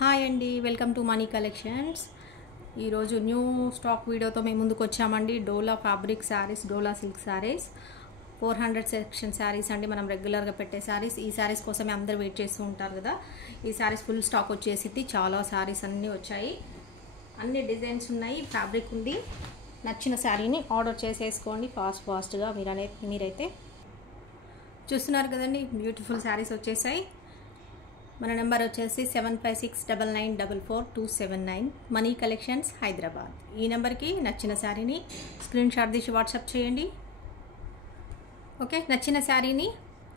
Hi అండి, welcome to money collections. ఈరోజు new stock వీడియోతో మేము ముందుకు వచ్చామండి. డోలా ఫ్యాబ్రిక్ శారీస్, డోలా సిల్క్ శారీస్ 400 సెక్షన్ శారీస్ అండి. మనం రెగ్యులర్గా పెట్టే శారీస్. ఈ శారీస్ కోసమే అందరు వెయిట్ చేస్తూ ఉంటారు కదా. ఈ శారీస్ ఫుల్ స్టాక్ వచ్చేసింది. చాలా శారీస్ అన్నీ వచ్చాయి, అన్ని డిజైన్స్ ఉన్నాయి, ఫ్యాబ్రిక్ ఉంది. నచ్చిన శారీని ఆర్డర్ చేసేసుకోండి ఫాస్ట్గా. మీరైతే చూస్తున్నారు కదండి, బ్యూటిఫుల్ శారీస్ వచ్చేసాయి. మన నెంబర్ వచ్చేసి 7569944279 మనీ కలెక్షన్స్ హైదరాబాద్. ఈ నెంబర్కి నచ్చిన శారీని స్క్రీన్ షాట్ తీసి వాట్సాప్ చేయండి. ఓకే, నచ్చిన శారీని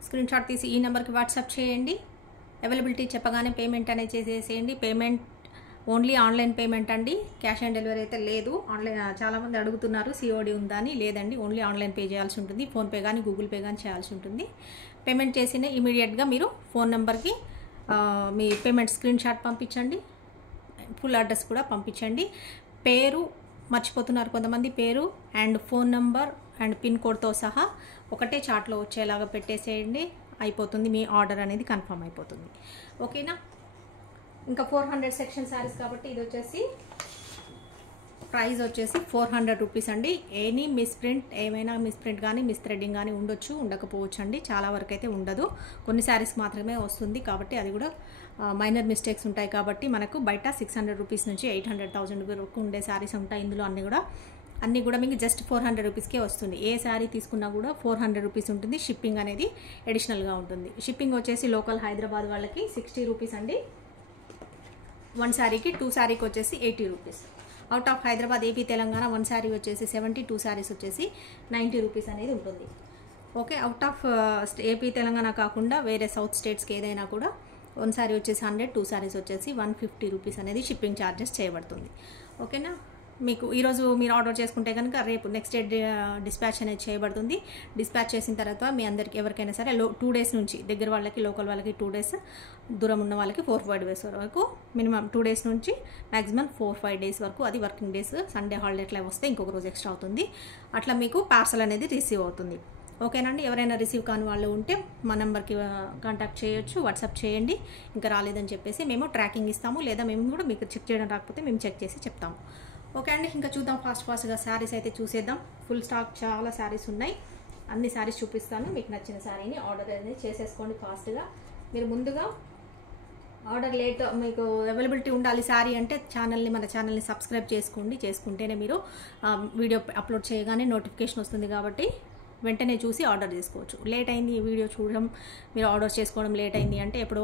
స్క్రీన్ షాట్ తీసి ఈ నెంబర్కి వాట్సాప్ చేయండి. అవైలబిలిటీ చెప్పగానే పేమెంట్ అనేది చేసేసేయండి. పేమెంట్ ఓన్లీ ఆన్లైన్ పేమెంట్ అండి, క్యాష్ ఆన్ డెలివరీ అయితే లేదు. ఆన్లైన్ చాలామంది అడుగుతున్నారు సిఓడి ఉందా అని. లేదండి, ఓన్లీ ఆన్లైన్ పే చేయాల్సి ఉంటుంది. ఫోన్పే కానీ గూగుల్ పే కానీ చేయాల్సి ఉంటుంది. పేమెంట్ చేసిన ఇమీడియట్గా మీరు ఫోన్ నెంబర్కి మీ పేమెంట్ స్క్రీన్ షాట్ పంపించండి, ఫుల్ అడ్రస్ కూడా పంపించండి. పేరు మర్చిపోతున్నారు కొంతమంది, పేరు and phone number and pin కోడ్తో సహా ఒకటే చాట్లో వచ్చేలాగా పెట్టేసేయండి. అయిపోతుంది, మీ ఆర్డర్ అనేది కన్ఫర్మ్ అయిపోతుంది. ఓకేనా. ఇంకా 400 సెక్షన్ శారీస్ కాబట్టి ఇది వచ్చేసి ప్రైస్ వచ్చేసి 400 రూపీస్ అండి. ఎనీ మిస్ప్రింట్, ఏమైనా మిస్ప్రింట్ కానీ మిస్ థ్రెడ్డింగ్ కానీ ఉండొచ్చు, ఉండకపోవచ్చు అండి. చాలా వరకు అయితే ఉండదు, కొన్ని శారీస్కి మాత్రమే వస్తుంది కాబట్టి అది కూడా మైనర్ మిస్టేక్స్ ఉంటాయి. కాబట్టి మనకు బయట 600 రూపీస్ నుంచి 800,000 వరకు ఉండే శారీస్ ఉంటాయి. ఇందులో అన్నీ కూడా మీకు జస్ట్ 400 రూపీస్కే వస్తుంది. ఏ శారీ తీసుకున్నా కూడా 400 రూపీస్ ఉంటుంది. షిప్పింగ్ అనేది అడిషనల్గా ఉంటుంది. షిప్పింగ్ వచ్చేసి లోకల్ హైదరాబాద్ వాళ్ళకి 60 రూపీస్ అండి. 1 శారీకి, 2 శారీకి వచ్చేసి 80 rupees. Out of Hyderabad, AP, Telangana 1 sari వచ్చేసి 70, 2 శారీస్ వచ్చేసి 90 రూపీస్ అనేది ఉంటుంది. Okay, out of AP, Telangana కాకుండా వేరే సౌత్ స్టేట్స్కి ఏదైనా కూడా 1 శారీ వచ్చేసి 100, 2 శారీస్ వచ్చేసి 150 రూపీస్ అనేది షిప్పింగ్ ఛార్జెస్ చేయబడుతుంది. ఓకేనా. మీకు ఈరోజు మీరు ఆర్డర్ చేసుకుంటే కనుక రేపు నెక్స్ట్ డే డిస్పాచ్ అనేది చేయబడుతుంది. డిస్పాచ్ చేసిన తర్వాత మీ అందరికి ఎవరికైనా సరే 2 డేస్ నుంచి, దగ్గర వాళ్ళకి, లోకల్ వాళ్ళకి 2 డేస్, దూరం ఉన్న వాళ్ళకి 4-5 డేస్ వరకు, మినిమం 2 డేస్ నుంచి మ్యాక్సిమం 4-5 డేస్ వరకు, అది వర్కింగ్ డేస్. సండే హాలిడే అట్లా వస్తే ఇంకొక రోజు ఎక్స్ట్రా అవుతుంది. అట్లా మీకు పార్సల్ అనేది రిసీవ్ అవుతుంది. ఓకేనండి. ఎవరైనా రిసీవ్ కాని వాళ్ళు ఉంటే మా నెంబర్కి కాంటాక్ట్ చేయొచ్చు, వాట్సాప్ చేయండి. ఇంకా రాలేదని చెప్పేసి మేము ట్రాకింగ్ ఇస్తాము, లేదా మేము కూడా మీకు చెక్ చేయడం రాకపోతే మేము చెక్ చేసి చెప్తాము. ఓకే అండి, ఇంకా చూద్దాం ఫాస్ట్గా శారీస్ అయితే చూసేద్దాం. ఫుల్ స్టాక్ చాలా శారీస్ ఉన్నాయి, అన్ని శారీస్ చూపిస్తాను. మీకు నచ్చిన శారీని ఆర్డర్ అనేది చేసేసుకోండి ఫాస్ట్గా. మీరు ముందుగా ఆర్డర్ లేట్, మీకు అవైలబిలిటీ ఉండాలి శారీ అంటే మన ఛానల్ని సబ్స్క్రైబ్ చేసుకుంటేనే మీరు వీడియో అప్లోడ్ చేయగానే నోటిఫికేషన్ వస్తుంది. కాబట్టి వెంటనే చూసి ఆర్డర్ చేసుకోవచ్చు. లేట్ అయింది ఈ వీడియో చూడడం, మీరు ఆర్డర్ చేసుకోవడం లేట్ అయింది అంటే ఎప్పుడో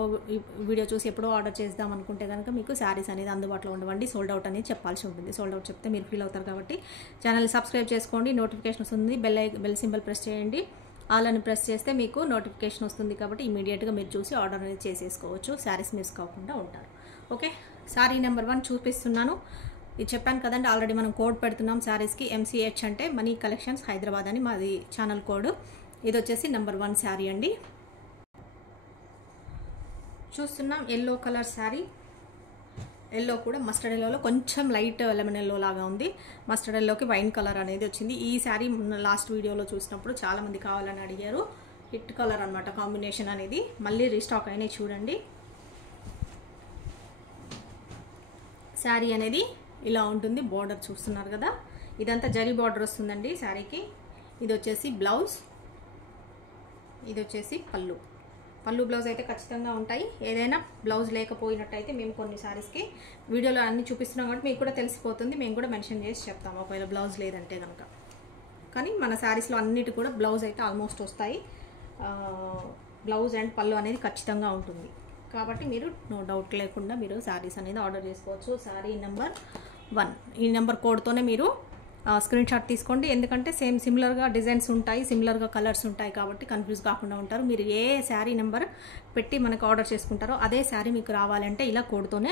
వీడియో చూసి ఎప్పుడో ఆర్డర్ చేద్దాం అనుకుంటే కనుక మీకు శారీస్ అనేది అందుబాటులో ఉండవండి. సోల్డ్ అవుట్ అనేది చెప్పాల్సి ఉంటుంది. సోల్డ్ అవుట్ చెప్తే మీరు ఫీల్ అవుతారు. కాబట్టి ఛానల్ని సబ్స్క్రైబ్ చేసుకోండి, నోటిఫికేషన్ వస్తుంది. బెల్ సింబల్ ప్రెస్ చేయండి. ఆల్ అని ప్రెస్ చేస్తే మీకు నోటిఫికేషన్ వస్తుంది. కాబట్టి ఇమీడియట్గా మీరు చూసి ఆర్డర్ అనేది చేసేసుకోవచ్చు. శారీస్ మిస్ కాకుండా ఉంటారు. ఓకే, శారీ నెంబర్ 1 చూపిస్తున్నాను. ఇది చెప్పాను కదండి, ఆల్రెడీ మనం కోడ్ పెడుతున్నాం శారీస్కి. MCH అంటే మనీ కలెక్షన్స్ హైదరాబాద్ అని మాది ఛానల్ కోడ్. ఇది వచ్చేసి నెంబర్ 1 శారీ అండి. చూస్తున్నాం ఎల్లో కలర్ శారీ. ఎల్లో కూడా మస్టర్డ్ ఎల్లోలో కొంచెం లైట్ లెమన్ ఎల్లో లాగా ఉంది. మస్టర్డ్ ఎల్లోకి వైన్ కలర్ అనేది వచ్చింది. ఈ శారీ లాస్ట్ వీడియోలో చూసినప్పుడు చాలామంది కావాలని అడిగారు. హిట్ కలర్ అనమాట కాంబినేషన్ అనేది. మళ్ళీ రీస్టాక్ అయినాయి చూడండి. శారీ అనేది ఇలా ఉంటుంది. బార్డర్ చూస్తున్నారు కదా, ఇదంతా జరీ బార్డర్ వస్తుందండి శారీకి. ఇది వచ్చేసి బ్లౌజ్, ఇది వచ్చేసి పళ్ళు బ్లౌజ్ అయితే ఖచ్చితంగా ఉంటాయి. ఏదైనా బ్లౌజ్ లేకపోయినట్టయితే మేము కొన్ని శారీస్కి వీడియోలో అన్ని చూపిస్తున్నాం కాబట్టి మీకు కూడా తెలిసిపోతుంది. మేము కూడా మెన్షన్ చేసి చెప్తాము ఒకవేళ బ్లౌజ్ లేదంటే కనుక. కానీ మన శారీస్లో అన్నిటి కూడా బ్లౌజ్ అయితే ఆల్మోస్ట్ వస్తాయి. బ్లౌజ్ అండ్ పళ్ళు అనేది ఖచ్చితంగా ఉంటుంది. కాబట్టి మీరు నో డౌట్ లేకుండా మీరు శారీస్ అనేది ఆర్డర్ చేసుకోవచ్చు. శారీ నెంబర్ 1 ఈ నెంబర్ కోడ్తోనే మీరు స్క్రీన్ షాట్ తీసుకోండి. ఎందుకంటే సిమిలర్గా డిజైన్స్ ఉంటాయి, సిమిలర్గా కలర్స్ ఉంటాయి. కాబట్టి కన్ఫ్యూజ్ కాకుండా ఉంటారు. మీరు ఏ శారీ నెంబర్ పెట్టి మనకు ఆర్డర్ చేసుకుంటారో అదే శారీ మీకు రావాలంటే ఇలా కోడ్తోనే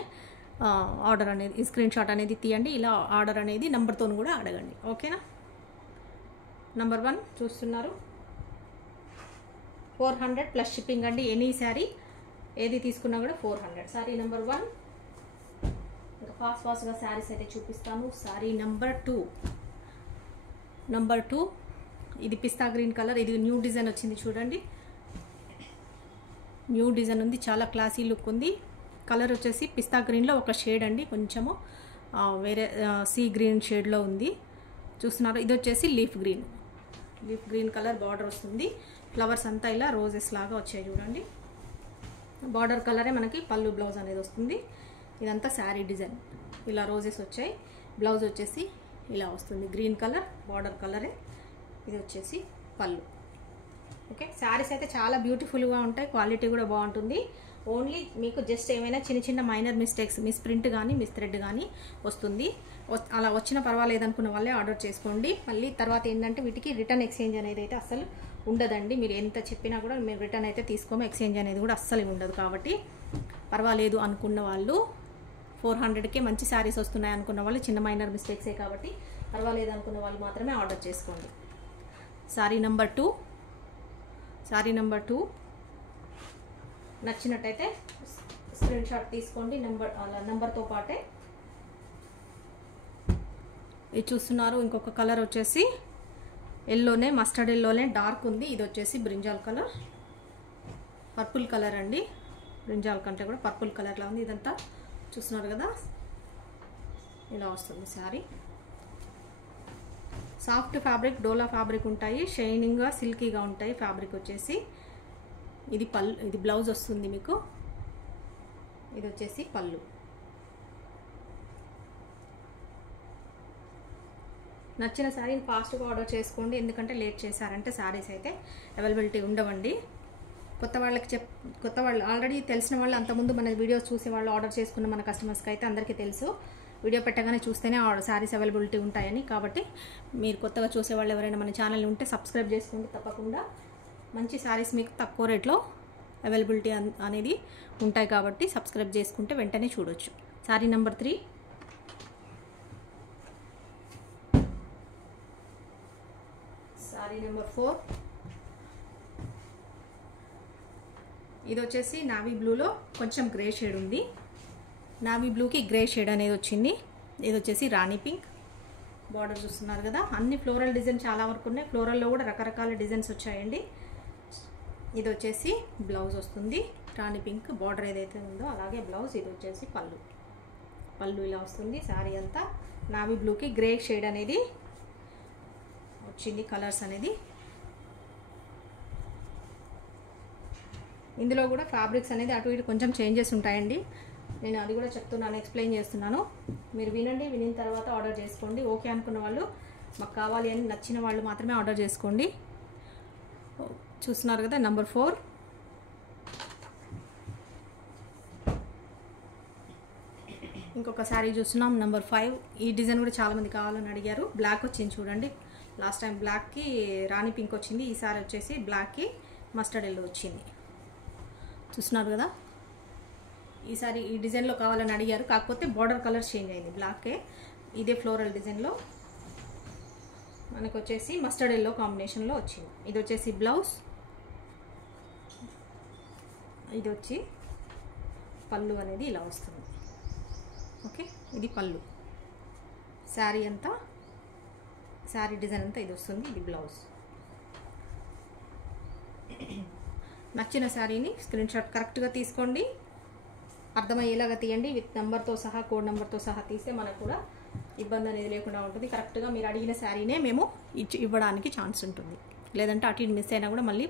ఆర్డర్ అనేది, స్క్రీన్ షాట్ అనేది తీయండి. ఇలా ఆర్డర్ అనేది నెంబర్తో కూడా అడగండి. ఓకేనా. నెంబర్ 1 చూస్తున్నారు. 400 ప్లస్ షిప్పింగ్ అండి. ఎనీ శారీ ఏది తీసుకున్నా కూడా 400. శారీ నెంబర్ 1. ఇంకా ఫాస్ట్గా శారీస్ అయితే చూపిస్తాను. శారీ నెంబర్ 2 ఇది పిస్తా గ్రీన్ కలర్. ఇది న్యూ డిజైన్ వచ్చింది చూడండి. న్యూ డిజైన్ ఉంది, చాలా క్లాసీ లుక్ ఉంది. కలర్ వచ్చేసి పిస్తా గ్రీన్లో ఒక షేడ్ అండి, కొంచెము వేరే సీ గ్రీన్ షేడ్లో ఉంది చూస్తున్నారు. ఇది వచ్చేసి లీఫ్ గ్రీన్ కలర్ బార్డర్ వస్తుంది. ఫ్లవర్స్ అంతా ఇలా రోజెస్ లాగా వచ్చాయి చూడండి. బార్డర్ కలరే మనకి పళ్ళు బ్లౌజ్ అనేది వస్తుంది. ఇదంతా శారీ డిజైన్, ఇలా రోజెస్ వచ్చాయి. బ్లౌజ్ వచ్చేసి ఇలా వస్తుంది, గ్రీన్ కలర్ బార్డర్ కలరే. ఇది వచ్చేసి పళ్ళు. ఓకే, శారీస్ అయితే చాలా బ్యూటిఫుల్గా ఉంటాయి, క్వాలిటీ కూడా బాగుంటుంది. ఓన్లీ మీకు జస్ట్ ఏమైనా చిన్న చిన్న మైనర్ మిస్టేక్స్, మిస్ ప్రింట్ కానీ మిస్ థ్రెడ్ కానీ వస్తుంది. అలా వచ్చిన పర్వాలేదు అనుకున్న వాళ్ళే ఆర్డర్ చేసుకోండి. మళ్ళీ తర్వాత ఏంటంటే వీటికి రిటర్న్ ఎక్స్చేంజ్ అనేది అయితే అస్సలు ఉండదండి. మీరు ఎంత చెప్పినా కూడా మేము రిటర్న్ అయితే తీసుకోము, ఎక్స్చేంజ్ అనేది కూడా అస్సలు ఉండదు. కాబట్టి పర్వాలేదు అనుకున్న వాళ్ళు 400కే మంచి శారీస్ వస్తున్నాయి అనుకున్న వాళ్ళు, చిన్న మైనర్ మిస్టేక్సే కాబట్టి పర్వాలేదు అనుకున్న వాళ్ళు మాత్రమే ఆర్డర్ చేసుకోండి. శారీ నెంబర్ 2 నచ్చినట్టయితే స్క్రీన్ షాట్ తీసుకోండి నెంబర్తో పాటే. ఇది చూస్తున్నారు. ఇంకొక కలర్ వచ్చేసి ఎల్లోనే, మస్టర్డ్ ఎల్లోనే డార్క్ ఉంది. ఇది వచ్చేసి బ్రింజాల్ కలర్, పర్పుల్ కలర్ అండి. బ్రింజాల్ కంటే కూడా పర్పుల్ కలర్లో ఉంది. ఇదంతా చూస్తున్నారు కదా, ఇలా వస్తుంది శారీ. సాఫ్ట్ ఫ్యాబ్రిక్, డోలా ఫ్యాబ్రిక్ ఉంటాయి, షైనింగ్గా సిల్కీగా ఉంటాయి ఫ్యాబ్రిక్ వచ్చేసి. ఇది ఇది బ్లౌజ్ వస్తుంది మీకు. ఇది వచ్చేసి పళ్ళు. నచ్చిన శారీని ఫాస్ట్గా ఆర్డర్ చేసుకోండి, ఎందుకంటే లేట్ చేశారంటే శారీస్ అయితే అవైలబిలిటీ ఉండవండి. కొత్త వాళ్ళు ఆల్రెడీ తెలిసిన వాళ్ళు, అంతకుముందు మన వీడియోస్ చూసే వాళ్ళు ఆర్డర్ చేసుకున్న మన కస్టమర్స్కి అయితే అందరికీ తెలుసు, వీడియో పెట్టగానే చూస్తేనే శారీస్ అవైలబిలిటీ ఉంటాయని. కాబట్టి మీరు కొత్తగా చూసేవాళ్ళు ఎవరైనా మన ఛానల్ ఉంటే సబ్స్క్రైబ్ చేసుకోండి తప్పకుండా. మంచి శారీస్ మీకు తక్కువ రేట్లో అవైలబిలిటీ అనేది ఉంటాయి కాబట్టి సబ్స్క్రైబ్ చేసుకుంటే వెంటనే చూడొచ్చు. శారీ నెంబర్ 3. శారీ నెంబర్ 4. ఇది వచ్చేసి నావీ బ్లూలో కొంచెం గ్రే షేడ్ ఉంది. నావీ బ్లూకి గ్రే షేడ్ అనేది వచ్చింది. ఇది వచ్చేసి రాణి పింక్. బార్డర్ చూస్తున్నారు కదా, అన్ని ఫ్లోరల్ డిజైన్ చాలా వరకు ఉన్నాయి. ఫ్లోరల్లో కూడా రకరకాల డిజైన్స్ వచ్చాయండి. ఇది వచ్చేసి బ్లౌజ్ వస్తుంది, రాణి పింక్ బార్డర్ ఏదైతే ఉందో అలాగే బ్లౌజ్. ఇది వచ్చేసి పళ్ళు ఇలా వస్తుంది. శారీ అంతా నావీ బ్లూకి గ్రే షేడ్ అనేది వచ్చింది కలర్స్ అనేది. ఇందులో కూడా ఫ్యాబ్రిక్స్ అనేది అటు ఇటు కొంచెం చేంజెస్ ఉంటాయండి. నేను అది కూడా చెప్తున్నాను, ఎక్స్ప్లెయిన్ చేస్తున్నాను. మీరు వినండి, వినిన తర్వాత ఆర్డర్ చేసుకోండి. ఓకే అనుకున్న వాళ్ళు, మాకు కావాలి అని నచ్చిన వాళ్ళు మాత్రమే ఆర్డర్ చేసుకోండి. చూస్తున్నారు కదా నెంబర్ 4. ఇంకొక శారీ చూస్తున్నాం నెంబర్ 5. ఈ డిజైన్ కూడా చాలామంది కావాలని అడిగారు. బ్లాక్ వచ్చింది చూడండి, లాస్ట్ టైం బ్లాక్కి రాణి పింక్ వచ్చింది, ఈసారి వచ్చేసి బ్లాక్కి మస్టర్డ్ ఎల్లో వచ్చింది. చూస్తున్నారు కదా, ఈసారి ఈ డిజైన్లో కావాలని అడిగారు, కాకపోతే బార్డర్ కలర్ చేంజ్ అయింది. బ్లాక్కే ఇదే ఫ్లోరల్ డిజైన్లో మనకు వచ్చేసి మస్టర్డ్ ఎల్లో కాంబినేషన్లో వచ్చింది. ఇది వచ్చేసి బ్లౌజ్, ఇది వచ్చి పళ్ళు అనేది ఇలా వస్తుంది. ఓకే, ఇది పళ్ళు. శారీ అంతా, శారీ డిజైన్ అంతా ఇది వస్తుంది. ఇది బ్లౌజ్. నచ్చిన శారీని స్క్రీన్ షాట్ కరెక్ట్గా తీసుకోండి, అర్థమయ్యేలాగా తీయండి. విత్ నెంబర్తో సహా, కోడ్ నెంబర్తో సహా తీస్తే మనకు కూడా ఇబ్బంది అనేది లేకుండా ఉంటుంది. కరెక్ట్గా మీరు అడిగిన శారీనే మేము ఇవ్వడానికి ఛాన్స్ ఉంటుంది. లేదంటే అటు ఇటు మిస్ అయినా కూడా మళ్ళీ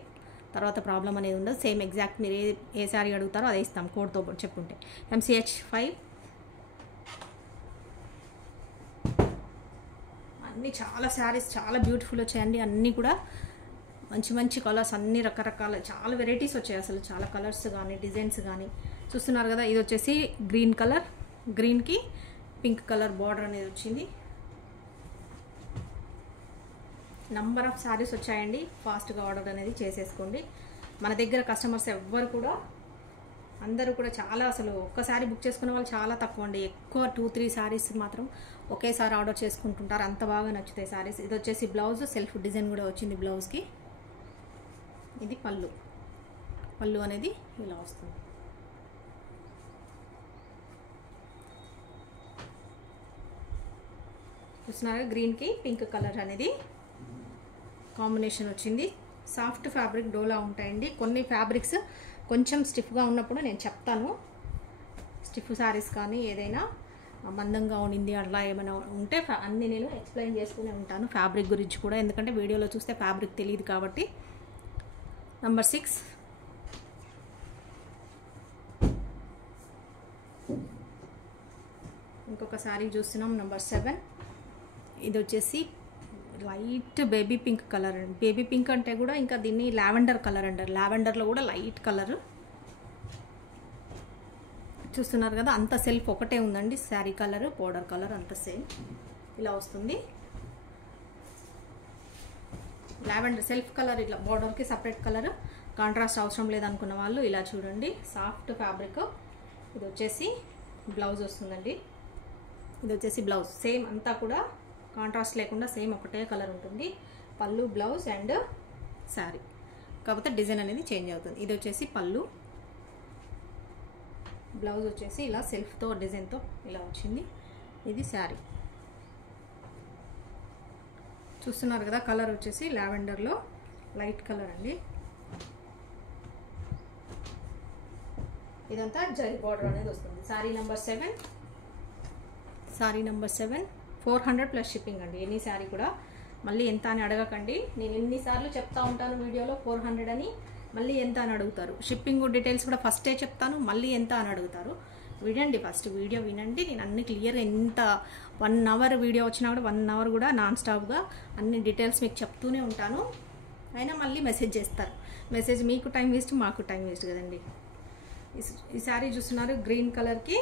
తర్వాత ప్రాబ్లం అనేది ఉండదు. సేమ్ ఎగ్జాక్ట్ మీరు ఏ శారీ అడుగుతారో అదే ఇస్తాం కోడ్తో చెప్పుకుంటే. MCH5. అన్నీ చాలా శారీస్ చాలా బ్యూటిఫుల్ వచ్చాయండి. అన్నీ కూడా మంచి మంచి కలర్స్, అన్ని రకరకాల చాలా వెరైటీస్ వచ్చాయి. అసలు చాలా కలర్స్ కానీ డిజైన్స్ కానీ చూస్తున్నారు కదా. ఇది వచ్చేసి గ్రీన్ కలర్, గ్రీన్కి పింక్ కలర్ బార్డర్ అనేది వచ్చింది. నంబర్ ఆఫ్ శారీస్ వచ్చాయండి, ఫాస్ట్గా ఆర్డర్ అనేది చేసేసుకోండి. మన దగ్గర కస్టమర్స్ ఎవ్వరు కూడా, అందరూ కూడా చాలా, అసలు ఒక్కసారి బుక్ చేసుకునే వాళ్ళు చాలా తక్కువ అండి. ఎక్కువ 2-3 శారీస్ మాత్రం ఒకేసారి ఆర్డర్ చేసుకుంటుంటారు, అంత బాగా నచ్చుతాయి శారీస్. ఇది వచ్చేసి బ్లౌజ్, సెల్ఫ్ డిజైన్ కూడా వచ్చింది బ్లౌజ్కి. ఇది పళ్ళు అనేది ఇలా వస్తుంది. చూస్తున్నారా, గ్రీన్కి పింక్ కలర్ అనేది కాంబినేషన్ వచ్చింది. సాఫ్ట్ ఫ్యాబ్రిక్ డోలా ఉంటాయండి. కొన్ని ఫ్యాబ్రిక్స్ కొంచెం స్టిఫ్గా ఉన్నప్పుడు నేను చెప్తాను, స్టిఫ్ శారీస్ కానీ ఏదైనా మందంగా ఉండింది అట్లా ఏమైనా ఉంటే అన్నీ నేను ఎక్స్ప్లెయిన్ చేసుకునే ఉంటాను ఫ్యాబ్రిక్ గురించి కూడా, ఎందుకంటే వీడియోలో చూస్తే ఫ్యాబ్రిక్ తెలియదు కాబట్టి. నంబర్ 6 ఇంకొక శారీ చూస్తున్నాం. నంబర్ 7 ఇది వచ్చేసి లైట్ బేబీ పింక్ కలర్ అండి. బేబీ పింక్ అంటే కూడా ఇంకా దీన్ని లావెండర్ కలర్ అంటారు. లావెండర్లో కూడా లైట్ కలర్ చూస్తున్నారు కదా, అంత సెల్ఫ్ ఒకటే ఉందండి. శారీ కలర్ బోర్డర్ కలర్ అంత సేమ్ ఇలా వస్తుంది. లావెండర్ సెల్ఫ్ కలర్ ఇట్లా బోర్డర్కి సపరేట్ కలర్, కాంట్రాస్ట్ అవసరం లేదనుకున్న వాళ్ళు ఇలా చూడండి. Soft fabric. ఇది వచ్చేసి బ్లౌజ్ వస్తుందండి. ఇది వచ్చేసి బ్లౌజ్ సేమ్ అంతా కూడా కాంట్రాస్ట్ లేకుండా సేమ్ ఒకటే కలర్ ఉంటుంది. పళ్ళు, బ్లౌజ్ అండ్ శారీ, కాకపోతే డిజైన్ అనేది చేంజ్ అవుతుంది. ఇది వచ్చేసి పళ్ళు, బ్లౌజ్ వచ్చేసి ఇలా సెల్ఫ్తో డిజైన్తో ఇలా వచ్చింది. ఇది శారీ చూస్తున్నారు కదా, కలర్ వచ్చేసి లావెండర్లో లైట్ కలర్ అండి. ఇదంతా జరీ బార్డర్ అనేది వస్తుంది. శారీ నెంబర్ 7 400 ప్లస్ షిప్పింగ్ అండి. ఎనీ శారీ కూడా మళ్ళీ ఎంత అని అడగకండి. నేను ఎన్నిసార్లు చెప్తా ఉంటాను వీడియోలో 400 అని, మళ్ళీ ఎంత అని అడుగుతారు. షిప్పింగ్ డీటెయిల్స్ కూడా ఫస్టే చెప్తాను, మళ్ళీ ఎంత అని అడుగుతారు. వినండి, ఫస్ట్ వీడియో వినండి. నేను అన్ని క్లియర్గా ఎంత 1 అవర్ వీడియో వచ్చినా కూడా 1 అవర్ కూడా నాన్ స్టాప్గా అన్ని డీటెయిల్స్ మీకు చెప్తూనే ఉంటాను. అయినా మళ్ళీ మెసేజ్ చేస్తారు. మెసేజ్ మీకు టైం వేస్ట్, మాకు టైం వేస్ట్ కదండి. ఈ శారీ చూస్తున్నారు గ్రీన్ కలర్కి,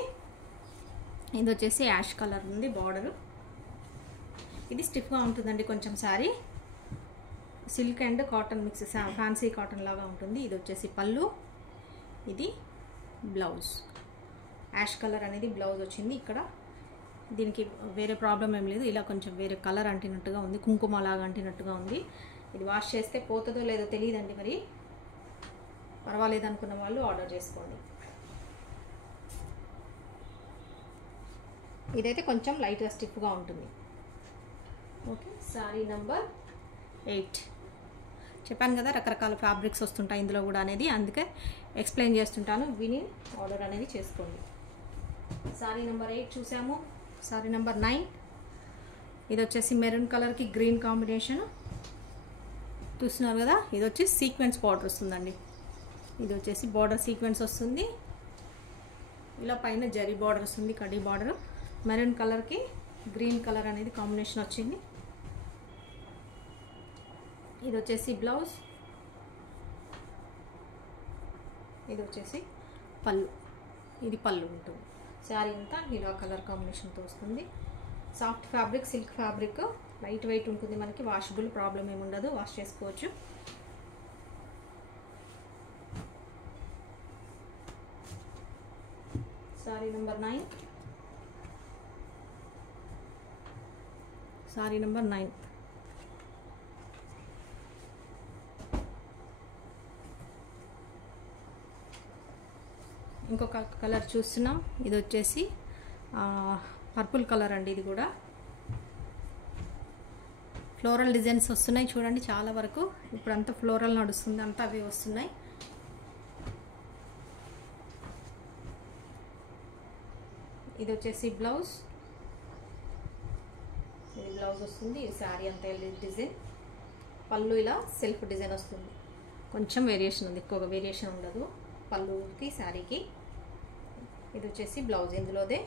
ఇది వచ్చేసి యాష్ కలర్ ఉంది బార్డరు. ఇది స్టిఫ్గా ఉంటుందండి కొంచెం sari. Silk and cotton mix, fancy cotton లాగా ఉంటుంది. ఇది వచ్చేసి పళ్ళు, ఇది బ్లౌజ్. యాష్ కలర్ అనేది బ్లౌజ్ వచ్చింది. ఇక్కడ దీనికి వేరే ప్రాబ్లం ఏం లేదు, ఇలా కొంచెం వేరే కలర్ అంటినట్టుగా ఉంది, కుంకుమ లాగా అంటినట్టుగా ఉంది. ఇది వాష్ చేస్తే పోతుందో లేదో తెలియదండి, మరి పర్వాలేదు అనుకున్న వాళ్ళు ఆర్డర్ చేసుకోండి. ఇదైతే కొంచెం లైట్గా స్టిఫ్గా ఉంటుంది. ఓకే, శారీ నెంబర్ 8 చెప్పాను కదా, రకరకాల ఫ్యాబ్రిక్స్ వస్తుంటాయి ఇందులో కూడా అనేది, అందుకే ఎక్స్ప్లెయిన్ చేస్తుంటాను, విని ఆర్డర్ అనేది చేసుకోండి. శారీ నెంబర్ 8 చూసాము. శారీ నెంబర్ 9 ఇది వచ్చేసి మెరూన్ కలర్కి గ్రీన్ కాంబినేషన్ చూస్తున్నారు కదా. ఇది వచ్చి సీక్వెన్స్ బార్డర్ వస్తుందండి. ఇది వచ్చేసి బార్డర్ సీక్వెన్స్ వస్తుంది, ఇలా పైన జరీ బార్డర్ వస్తుంది, కడీ బార్డర్. మెరూన్ కలర్కి గ్రీన్ కలర్ అనేది కాంబినేషన్ వచ్చింది. ఇది వచ్చేసి బ్లౌజ్, ఇది వచ్చేసి పళ్ళు. ఇది పళ్ళు ఉంటుంది. శారీ అంతా ఇలా కలర్ కాంబినేషన్తో వస్తుంది. Soft fabric, silk fabric, light weight ఉంటుంది మనకి. వాషబుల్ ప్రాబ్లం ఏమి ఉండదు, వాష్ చేసుకోవచ్చు. శారీ నెంబర్ 9 శారీ నెంబర్ 9 ఇంకొక కలర్ చూస్తున్నాం. ఇది వచ్చేసి పర్పుల్ కలర్ అండి. ఇది కూడా ఫ్లోరల్ డిజైన్స్ వస్తున్నాయి చూడండి చాలా వరకు. ఇప్పుడు అంతా ఫ్లోరల్ నడుస్తుంది, అంతా అవి వస్తున్నాయి. ఇది వచ్చేసి బ్లౌజ్, ఇది బ్లౌజ్ వస్తుంది. ఇది శారీ అంతా డిజైన్. పళ్ళు ఇలా సెల్ఫ్ డిజైన్ వస్తుంది. కొంచెం వేరియేషన్ ఉంది, ఎక్కువగా వేరియేషన్ ఉండదు పళ్ళుకి శారీకి. ఇది వచ్చేసి బ్లౌజ్, ఇందులోదే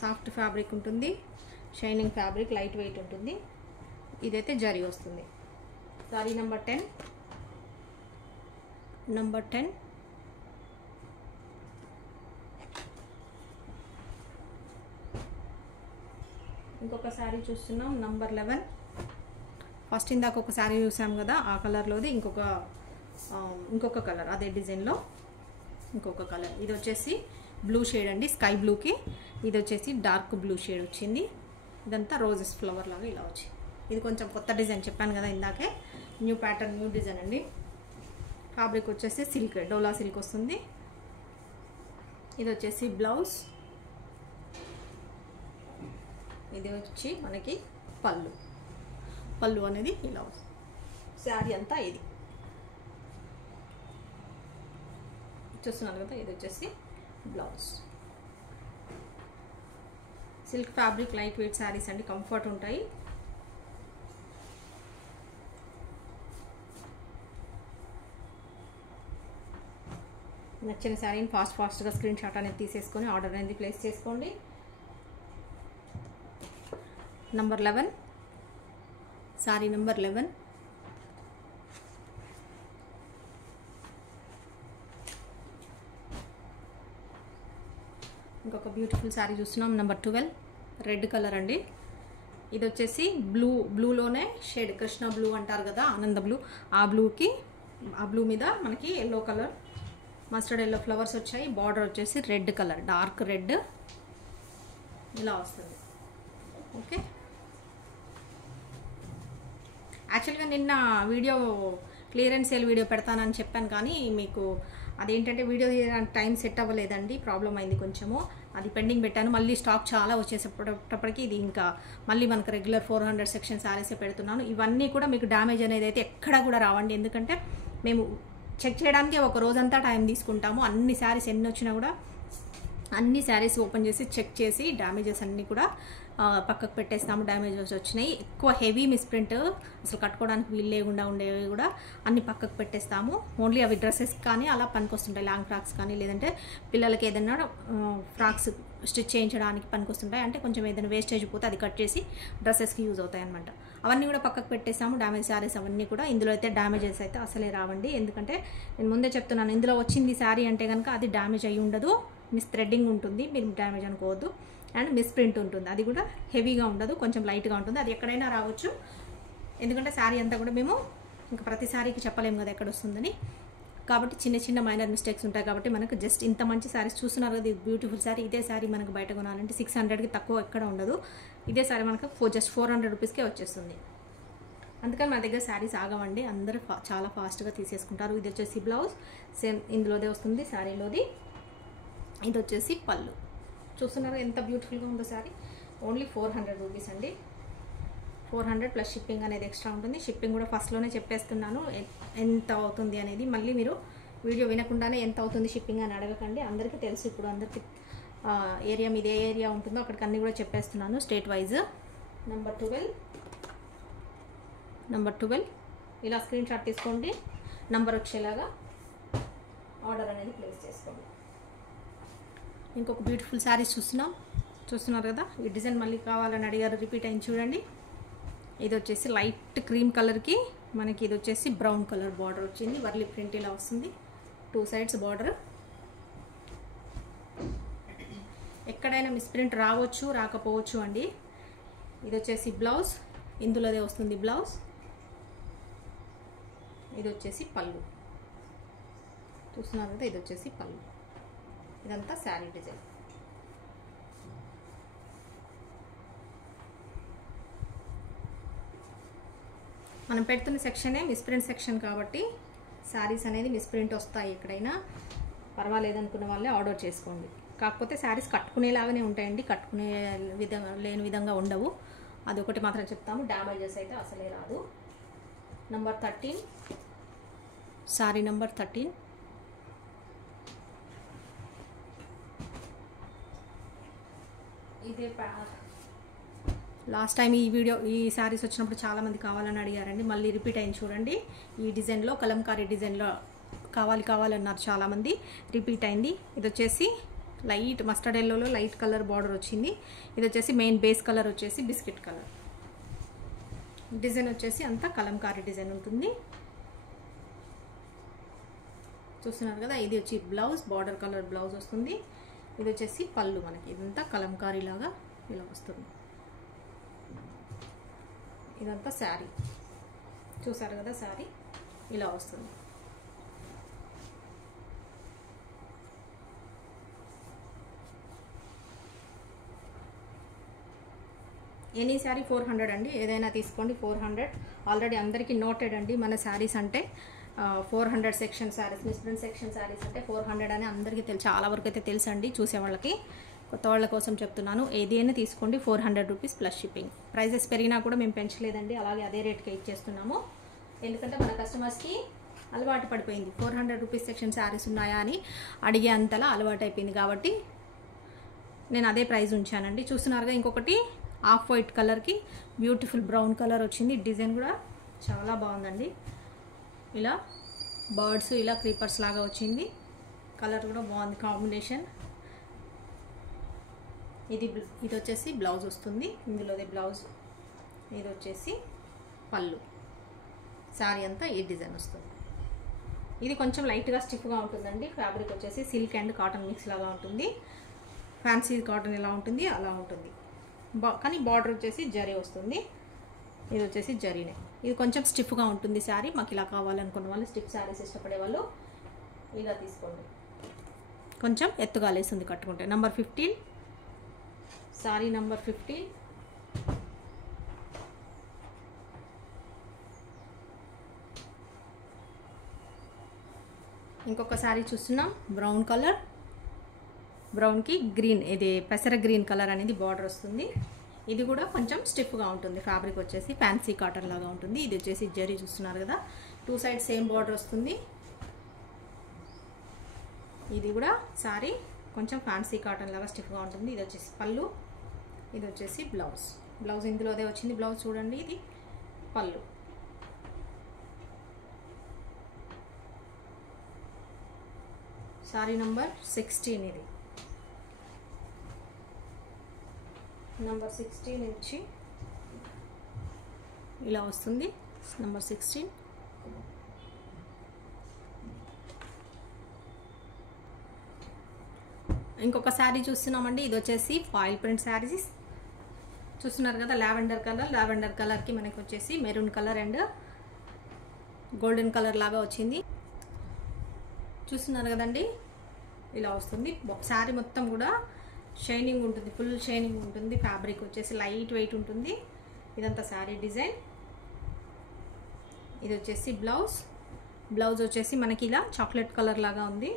సాఫ్ట్ ఫ్యాబ్రిక్ ఉంటుంది, షైనింగ్ ఫ్యాబ్రిక్, లైట్ వెయిట్ ఉంటుంది. ఇదైతే జరీ వస్తుంది. శారీ నెంబర్ 10 ఇంకొక శారీ చూస్తున్నాం. నంబర్ 11 ఫస్ట్ ఇందాక ఒక శారీ చూసాం కదా, ఆ కలర్లోది ఇంకొక కలర్, అదే డిజైన్లో ఇంకొక కలర్. ఇది వచ్చేసి బ్లూ షేడ్ అండి, స్కై బ్లూకి. ఇది వచ్చేసి డార్క్ బ్లూ షేడ్ వచ్చింది. ఇదంతా రోజెస్ ఫ్లవర్ లాగా ఇలా వచ్చింది. ఇది కొంచెం కొత్త డిజైన్ చెప్పాను కదా ఇందాకే, న్యూ ప్యాటర్న్, న్యూ డిజైన్ అండి. ఫ్యాబ్రిక్ వచ్చేసి సిల్క్, డోలా సిల్క్ వస్తుంది. ఇది వచ్చేసి బ్లౌజ్, ఇది వచ్చి మనకి పళ్ళు అనేది ఇలా వస్తుంది. శారీ అంతా ఇది చూస్తున్నారు కదా, ఇది వచ్చేసి blouse. Silk fabric light weight saris అండి, కంఫర్ట్ ఉంటాయి. నచ్చిన శారీని ఫాస్ట్గా స్క్రీన్ షాట్ అనేది తీసేసుకొని ఆర్డర్ అనేది ప్లేస్ చేసుకోండి. Number 11, sari number 11. ఇంకొక బ్యూటిఫుల్ శారీ చూస్తున్నాం. నంబర్ 12, రెడ్ కలర్ అండి. ఇది వచ్చేసి బ్లూలోనే షేడ్, కృష్ణ బ్లూ అంటారు కదా, ఆనంద బ్లూ. ఆ బ్లూ మీద మనకి yellow colour, mustard yellow flowers వచ్చాయి. బార్డర్ వచ్చేసి రెడ్ కలర్, డార్క్ రెడ్ ఇలా వస్తుంది. ఓకే, యాక్చువల్గా నిన్న వీడియో క్లియరెన్స్ సేల్ వీడియో పెడతానని చెప్పాను, కానీ మీకు అదేంటంటే వీడియో టైం సెట్ అవ్వలేదండి, ప్రాబ్లం అయింది కొంచెము. అది పెండింగ్ పెట్టాను. మళ్ళీ స్టాక్ చాలా వచ్చేసేటప్పటికి ఇది ఇంకా మళ్ళీ మనకు రెగ్యులర్ 400 సెక్షన్ శారీసే పెడుతున్నాను. ఇవన్నీ కూడా మీకు డ్యామేజ్ అనేది అయితే ఎక్కడా కూడా రావండి, ఎందుకంటే మేము చెక్ చేయడానికి ఒక రోజంతా టైం తీసుకుంటాము. అన్ని శారీస్ ఎన్ని వచ్చినా కూడా అన్ని శారీస్ ఓపెన్ చేసి చెక్ చేసి డ్యామేజెస్ అన్నీ కూడా పక్కకు పెట్టేస్తాము. డ్యామేజెస్ వచ్చినాయి, ఎక్కువ హెవీ మిస్ప్రింట్ అసలు కట్టుకోవడానికి వీలు లేకుండా ఉండేవి కూడా అన్ని పక్కకు పెట్టేస్తాము. ఓన్లీ అవి డ్రెస్సెస్ కానీ అలా పనికొస్తుంటాయి, లాంగ్ ఫ్రాక్స్ కానీ, లేదంటే పిల్లలకి ఏదైనా ఫ్రాక్స్ స్టిచ్ చేయించడానికి పనికొస్తుంటాయి. అంటే కొంచెం ఏదైనా వేస్టేజ్ పోతే అది కట్ చేసి డ్రెస్సెస్కి యూజ్ అవుతాయి అనమాట. అవన్నీ కూడా పక్కకు పెట్టేస్తాము. డ్యామేజ్ శారీస్ అవన్నీ కూడా. ఇందులో అయితే డ్యామేజెస్ అయితే అసలే రావండి, ఎందుకంటే నేను ముందే చెప్తున్నాను, ఇందులో వచ్చింది శారీ అంటే కనుక అది డ్యామేజ్ అయ్యి ఉండదు, మిస్ థ్రెడ్డింగ్ ఉంటుంది, మీరు డ్యామేజ్ అనుకోవద్దు. అండ్ మిస్ ప్రింట్ ఉంటుంది, అది కూడా హెవీగా ఉండదు, కొంచెం లైట్గా ఉంటుంది. అది ఎక్కడైనా రావచ్చు, ఎందుకంటే శారీ అంతా కూడా మేము ఇంకా ప్రతి శారీకి చెప్పలేము కదా ఎక్కడ వస్తుందని. కాబట్టి చిన్న చిన్న మైనర్ మిస్టేక్స్ ఉంటాయి. కాబట్టి మనకు జస్ట్ ఇంత మంచి శారీస్ చూస్తున్నారు కదా, ఇది బ్యూటిఫుల్ శారీ. ఇదే శారీ మనకు బయట కొనాలంటే 600కి తక్కువ ఎక్కడ ఉండదు. ఇదే శారీ మనకు జస్ట్ 400 రూపీస్కే వచ్చేస్తుంది. అందుకని మన దగ్గర శారీస్ ఆగవండి, అందరూ చాలా ఫాస్ట్గా తీసేసుకుంటారు. ఇది వచ్చేసి బ్లౌజ్, సేమ్ ఇందులోదే వస్తుంది శారీలోది. ఇది వచ్చేసి పళ్ళు. చూస్తున్నారు ఎంత బ్యూటిఫుల్గా ఉందో శారీ. ఓన్లీ 400 రూపీస్ అండి. 400 ప్లస్ షిప్పింగ్ అనేది ఎక్స్ట్రా ఉంటుంది. షిప్పింగ్ కూడా ఫస్ట్లోనే చెప్పేస్తున్నాను ఎంత అవుతుంది అనేది. మళ్ళీ మీరు వీడియో వినకుండానే ఎంత అవుతుంది షిప్పింగ్ అని అడగకండి, అందరికీ తెలుసు. ఇప్పుడు అందరికీ ఏరియా మీద ఏ ఏరియా ఉంటుందో అక్కడికి అన్నీ కూడా చెప్పేస్తున్నాను స్టేట్ వైజ్. నెంబర్ 12 ఇలా స్క్రీన్ షాట్ తీసుకోండి, నంబర్ వచ్చేలాగా ఆర్డర్ అనేది ప్లేస్ చేసుకోండి. ఇంకొక బ్యూటిఫుల్ శారీస్ చూస్తున్నారు కదా, ఈ డిజైన్ మళ్ళీ కావాలని అడిగారు, రిపీట్ అయింది చూడండి. ఇది వచ్చేసి లైట్ క్రీమ్ కలర్కి మనకి ఇది వచ్చేసి బ్రౌన్ కలర్ బార్డర్ వచ్చింది. వర్లీ ప్రింట్ ఇలా వస్తుంది, 2 సైడ్స్ బార్డర్. ఎక్కడైనా మిస్ప్రింట్ రావచ్చు, రాకపోవచ్చు అండి. ఇది వచ్చేసి బ్లౌజ్, ఇందులోదే వస్తుంది బ్లౌజ్. ఇది వచ్చేసి పళ్ళు. చూస్తున్నారు కదా, ఇది వచ్చేసి పళ్ళు. ఇదంతా శారీ డిజైన్. మనం పెడుతున్న సెక్షనే మిస్ప్రింట్ సెక్షన్ కాబట్టి శారీస్ అనేది మిస్ప్రింట్ వస్తాయి. ఎక్కడైనా పర్వాలేదు అనుకున్న వాళ్ళే ఆర్డర్ చేసుకోండి. కాకపోతే శారీస్ కట్టుకునేలాగానే ఉంటాయండి, కట్టుకునే విధంగా లేని విధంగా ఉండవు. అదొకటి మాత్రం చెప్తాము, డ్యామేజెస్ అయితే అసలే రాదు. Number 13, sari number 13. ఇదే లాస్ట్ టైం ఈ శారీస్ వచ్చినప్పుడు చాలామంది కావాలని అడిగారండి, మళ్ళీ రిపీట్ అయింది చూడండి. ఈ డిజైన్లో కలంకారీ డిజైన్లో కావాలన్నారు చాలామంది, రిపీట్ అయింది. ఇది వచ్చేసి లైట్ మస్టర్డ్ ఎల్లోలో లైట్ కలర్ బార్డర్ వచ్చింది. ఇది వచ్చేసి మెయిన్ బేస్ కలర్ వచ్చేసి బిస్కెట్ కలర్. డిజైన్ వచ్చేసి అంతా కలంకారీ డిజైన్ ఉంటుంది. చూస్తున్నారు కదా, ఇది వచ్చి బ్లౌజ్, బార్డర్ కలర్ బ్లౌజ్ వస్తుంది. ఇది వచ్చేసి పళ్ళు, మనకి ఇదంతా కలంకారీ లాగా ఇలా వస్తుంది. ఇదంతా శారీ. చూసారు కదా, శారీ ఇలా వస్తుంది. ఎనీ శారీ 400 అండి, ఏదైనా తీసుకోండి 400. ఆల్రెడీ అందరికీ నోటెడ్ అండి, మన శారీస్ అంటే 400 section saris, misprint section saris అంటే 400 అని అందరికీ తెలుసు, చాలా వరకు అయితే తెలుసు అండి. చూసేవాళ్ళకి, కొత్త వాళ్ళ కోసం చెప్తున్నాను, ఏదైనా తీసుకోండి 400 రూపీస్ ప్లస్ షిప్పింగ్. ప్రైజెస్ పెరిగినా కూడా మేము పెంచలేదండి, అలాగే అదే రేట్కి ఇచ్చేస్తున్నాము. ఎందుకంటే మన కస్టమర్స్కి అలవాటు పడిపోయింది. 400 రూపీస్ సెక్షన్ శారీస్ ఉన్నాయా అని అడిగే అంతలా అలవాటు అయిపోయింది కాబట్టి నేను అదే ప్రైస్ ఉంచానండి. చూస్తున్నారుగా, ఇంకొకటి ఆఫ్ వైట్ కలర్కి బ్యూటిఫుల్ బ్రౌన్ కలర్ వచ్చింది. డిజైన్ కూడా చాలా బాగుందండి. ఇలా బర్డ్స్ ఇలా క్రీపర్స్ లాగా వచ్చింది. కలర్ కూడా బాగుంది కాంబినేషన్. ఇది వచ్చేసి బ్లౌజ్ వస్తుంది. ఇందులోదే బ్లౌజ్. ఇది వచ్చేసి పళ్ళు. శారీ అంతా ఈ డిజైన్ వస్తుంది. ఇది కొంచెం లైట్గా స్టిఫ్గా ఉంటుందండి. ఫ్యాబ్రిక్ వచ్చేసి సిల్క్ అండ్ కాటన్ మిక్స్ లాగా ఉంటుంది. ఫ్యాన్సీ కాటన్ ఎలా ఉంటుంది అలా ఉంటుంది. కానీ బార్డర్ వచ్చేసి జరీ వస్తుంది. ఇది వచ్చేసి జరీనే. ఇది కొంచెం స్టిఫ్గా ఉంటుంది శారీ. మాకు ఇలా కావాలనుకున్న వాళ్ళు, స్టిఫ్ శారీస్ ఇష్టపడే వాళ్ళు ఇలా తీసుకోండి. కొంచెం ఎత్తుగా లేస్తుంది కట్టుకుంటే. Number 15 sari number 15. ఇంకొక శారీ చూస్తున్నాం. బ్రౌన్ కలర్, బ్రౌన్కి గ్రీన్, ఇది పెసర గ్రీన్ కలర్ అనేది బార్డర్ వస్తుంది. ఇది కూడా కొంచెం స్టిఫ్గా ఉంటుంది. ఫ్యాబ్రిక్ వచ్చేసి ఫ్యాన్సీ కాటన్ లాగా ఉంటుంది. ఇది వచ్చేసి జరీ చూస్తున్నారు కదా, 2 సైడ్ సేమ్ బార్డర్ వస్తుంది. ఇది కూడా శారీ కొంచెం ఫ్యాన్సీ కాటన్ లాగా స్టిఫ్గా ఉంటుంది. ఇది వచ్చేసి పళ్ళు, ఇది వచ్చేసి బ్లౌజ్. బ్లౌజ్ ఇందులోదే వచ్చింది. బ్లౌజ్ చూడండి, ఇది పళ్ళు. శారీ నంబర్ 16. ఇది నంబర్ 16 నుంచి ఇలా వస్తుంది. నంబర్ 16. ఇంకొక శారీ చూస్తున్నామండి. ఇది వచ్చేసి ఫాయిల్ ప్రింట్ శారీస్ చూస్తున్నారు కదా. లావెండర్ కలర్, లావెండర్ కలర్కి మనకి వచ్చేసి maroon colour and golden colour లాగా వచ్చింది. చూస్తున్నారు కదండి, ఇలా వస్తుంది. శారీ మొత్తం కూడా షైనింగ్ ఉంటుంది, ఫుల్ షైనింగ్ ఉంటుంది. ఫ్యాబ్రిక్ వచ్చేసి లైట్ వెయిట్ ఉంటుంది. ఇదంతా శారీ డిజైన్. ఇది వచ్చేసి బ్లౌజ్. బ్లౌజ్ వచ్చేసి మనకి ఇలా చాక్లెట్ కలర్ లాగా ఉంది.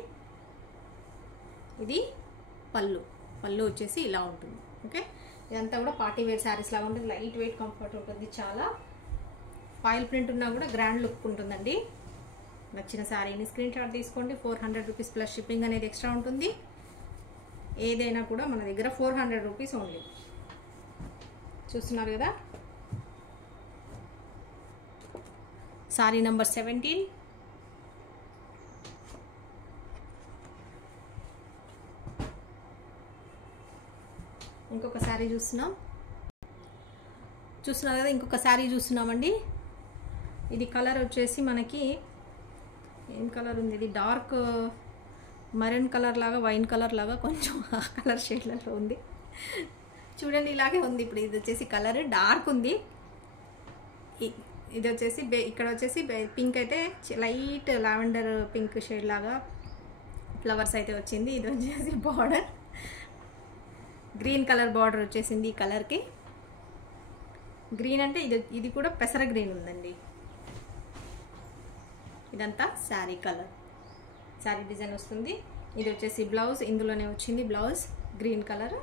ఇది పళ్ళు. పళ్ళు వచ్చేసి ఇలా ఉంటుంది. ఓకే, ఇదంతా కూడా పార్టీ వేర్ శారీస్ లాగా ఉంటుంది. లైట్ వెయిట్, కంఫర్ట్ ఉంటుంది. చాలా ఫాయిల్ ప్రింట్ ఉన్నా కూడా గ్రాండ్ లుక్ ఉంటుందండి. నచ్చిన శారీని స్క్రీన్ షాట్ తీసుకోండి. 400 రూపీస్ ప్లస్ షిప్పింగ్ అనేది ఎక్స్ట్రా ఉంటుంది. ఏదైనా కూడా మన దగ్గర 400 రూపీస్ ఓన్లీ. చూస్తున్నారు కదా, శారీ నంబర్ 17. ఇంకొక శారీ చూస్తున్నారు కదా, ఇంకొక శారీ చూస్తున్నామండి. ఇది కలర్ వచ్చేసి మనకి ఏం కలర్ ఉంది, ఇది డార్క్ మరూన్ కలర్ లాగా, వైన్ కలర్ లాగా కొంచెం ఆ కలర్ షేడ్లలో ఉంది. చూడండి, ఇలాగే ఉంది. ఇప్పుడు ఇది వచ్చేసి కలర్ డార్క్ ఉంది. ఇది వచ్చేసి ఇక్కడ వచ్చేసి పింక్ అయితే లైట్ లావెండర్ పింక్ షేడ్ లాగా ఫ్లవర్స్ అయితే వచ్చింది. ఇది వచ్చేసి బార్డర్ గ్రీన్ కలర్ బార్డర్ వచ్చేసింది. ఈ కలర్కి గ్రీన్ అంటే ఇది కూడా పెసర గ్రీన్ ఉందండి. ఇదంతా శారీ కలర్, శారీ డిజైన్ వస్తుంది. ఇది వచ్చేసి బ్లౌజ్, ఇందులోనే వచ్చింది బ్లౌజ్ గ్రీన్ కలర్.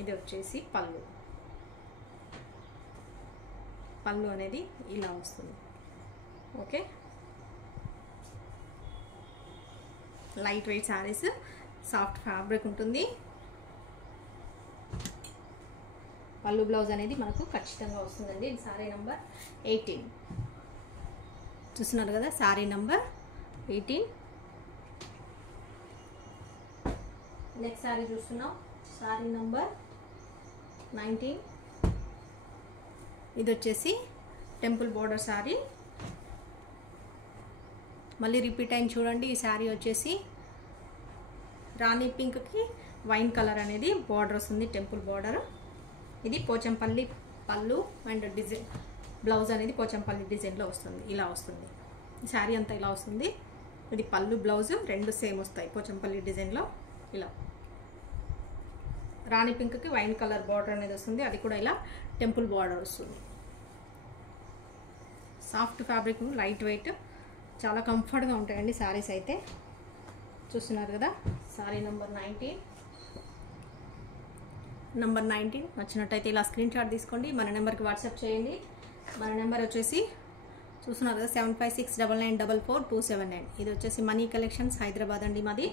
ఇది వచ్చేసి పళ్ళు. పళ్ళు అనేది ఇలా వస్తుంది. Okay, light weight saris, soft fabric ఉంటుంది. పళ్ళు బ్లౌజ్ అనేది మనకు ఖచ్చితంగా వస్తుందండి. ఇది శారీ నంబర్ 18. చూస్తున్నారు కదా, శారీ నంబర్ 18. నెక్స్ట్ శారీ చూస్తున్నాం. శారీ నంబర్ 19. ఇది వచ్చేసి టెంపుల్ బోర్డర్ శారీ. మళ్ళీ రిపీట్ అయింది చూడండి. ఈ శారీ వచ్చేసి రాణి పింక్కి వైన్ కలర్ అనేది బార్డర్ వస్తుంది, టెంపుల్ బార్డర్. ఇది పోచంపల్లి పళ్ళు అండ్ డిజైన్ బ్లౌజ్ అనేది పోచంపల్లి డిజైన్లో వస్తుంది. ఇలా వస్తుంది. శారీ అంతా ఇలా వస్తుంది. ఇది పళ్ళు బ్లౌజ్ రెండు సేమ్ వస్తాయి పోచంపల్లి డిజైన్లో. ఇలా రాణి పింక్కి వైన్ కలర్ బార్డర్ అనేది వస్తుంది. అది కూడా ఇలా టెంపుల్ బార్డర్ వస్తుంది. సాఫ్ట్ ఫ్యాబ్రిక్, లైట్ వెయిట్, చాలా కంఫర్ట్గా ఉంటాయండి శారీస్ అయితే. చూస్తున్నారు కదా, శారీ నంబర్ 19. నంబర్ 19 నచ్చినట్టయితే ఇలా స్క్రీన్ షాట్ తీసుకోండి. మన నెంబర్కి వాట్సాప్ చేయండి. మన నెంబర్ వచ్చేసి చూస్తున్నారు కదా 7569944279. ఇది వచ్చేసి మనీ కలెక్షన్స్ హైదరాబాద్ అండి మాది.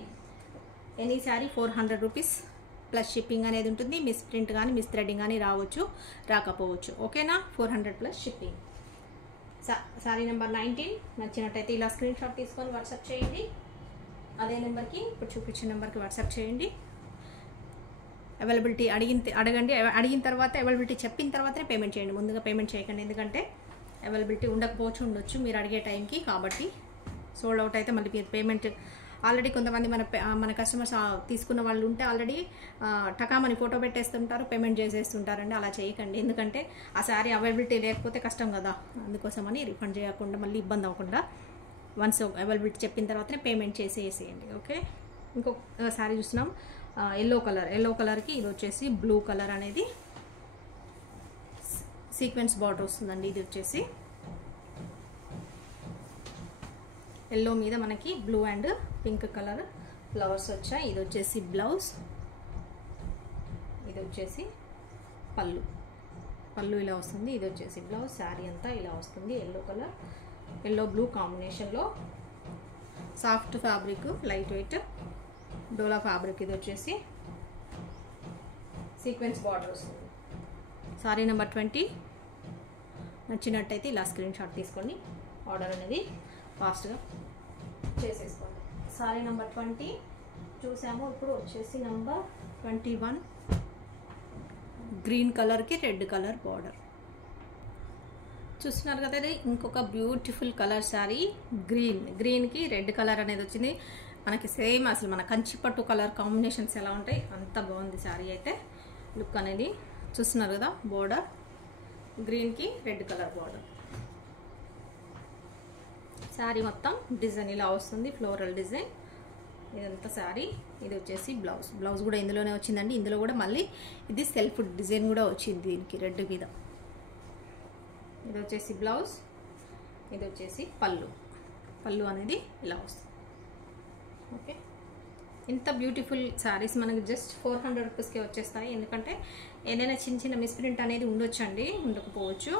Any sari 400 rupees plus shipping అనేది ఉంటుంది. మిస్ ప్రింట్ కానీ మిస్ థ్రెడింగ్ కానీ రాకపోవచ్చు. ఓకేనా? 400 ప్లస్ షిప్పింగ్. శారీ నెంబర్ 19 నచ్చినట్టయితే ఇలా స్క్రీన్ షాట్ తీసుకొని వాట్సాప్ చేయండి. అదే నెంబర్కి ఇప్పుడు చూపించిన నెంబర్కి వాట్సాప్ చేయండి. అవైలబిలిటీ అడగండి. అడిగిన తర్వాత అవైలబిలిటీ చెప్పిన తర్వాతనే పేమెంట్ చేయండి. ముందుగా పేమెంట్ చేయకండి, ఎందుకంటే అవైలబిలిటీ ఉండొచ్చు మీరు అడిగే టైంకి. కాబట్టి సోల్డ్ అవుట్ అయితే మళ్ళీ పేమెంట్ ఆల్రెడీ కొంతమంది మన కస్టమర్స్ తీసుకున్న వాళ్ళు ఉంటే ఆల్రెడీ టకామని ఫోటో పెట్టేస్తుంటారు, పేమెంట్ చేసేస్తుంటారండి. అలా చేయకండి, ఎందుకంటే ఆ శారీ అవైలబిలిటీ లేకపోతే కష్టం కదా. అందుకోసమని రిఫండ్ చేయకుండా మళ్ళీ ఇబ్బంది అవ్వకుండా వన్స్ అవైలబిలిటీ చెప్పిన తర్వాతనే పేమెంట్ చేసేసేయండి. ఓకే. ఇంకొక శారీ చూస్తున్నాం, ఎల్లో కలర్కి ఇది వచ్చేసి బ్లూ కలర్ అనేది సీక్వెన్స్ బార్డర్ వస్తుందండి. ఇది వచ్చేసి ఎల్లో మీద మనకి blue and pink colour flowers వచ్చాయి. ఇది వచ్చేసి బ్లౌజ్, ఇది వచ్చేసి పళ్ళు ఇలా వస్తుంది. ఇది వచ్చేసి బ్లౌజ్. శారీ అంతా ఇలా వస్తుంది. ఎల్లో కలర్, ఎల్లో బ్లూ కాంబినేషన్లో సాఫ్ట్ ఫ్యాబ్రిక్, లైట్ వెయిట్ డోలా ఫ్యాబ్రిక్. ఇది వచ్చేసి సీక్వెన్స్ బార్డర్ వస్తుంది. శారీ నెంబర్ 20 నచ్చినట్టయితే ఇలా స్క్రీన్ షాట్ తీసుకొని ఆర్డర్ అనేది ఫాస్ట్గా చేసేసుకోండి. శారీ నెంబర్ 20 చూసాము. ఇప్పుడు వచ్చేసి నెంబర్ 21 గ్రీన్ కలర్కి రెడ్ కలర్ బార్డర్ చూస్తున్నారు కదా. ఇది ఇంకొక బ్యూటిఫుల్ కలర్ శారీ. గ్రీన్కి రెడ్ కలర్ అనేది వచ్చింది మనకి. సేమ్ అసలు మన కంచిపట్టు కలర్ కాంబినేషన్స్ ఎలా ఉంటాయి అంత బాగుంది శారీ అయితే. లుక్ అనేది చూస్తున్నారు కదా. బోర్డర్ గ్రీన్కి రెడ్ కలర్ బార్డర్. శారీ మొత్తం డిజైన్ ఇలా వస్తుంది, ఫ్లోరల్ డిజైన్. ఇదంతా శారీ. ఇది వచ్చేసి బ్లౌజ్ కూడా ఇందులోనే వచ్చిందండి. ఇందులో కూడా మళ్ళీ ఇది సెల్ఫ్ డిజైన్ కూడా వచ్చింది దీనికి రెడ్ మీద. ఇది వచ్చేసి బ్లౌజ్, ఇది వచ్చేసి పళ్ళు అనేది ఇలా వస్తుంది. ఓకే. ఇంత బ్యూటిఫుల్ శారీస్ మనకి జస్ట్ 400 రూపీస్కే వచ్చేస్తాయి. ఎందుకంటే ఏదైనా చిన్న మిస్ప్రింట్ అనేది ఉండొచ్చండి, ఉండకపోవచ్చు.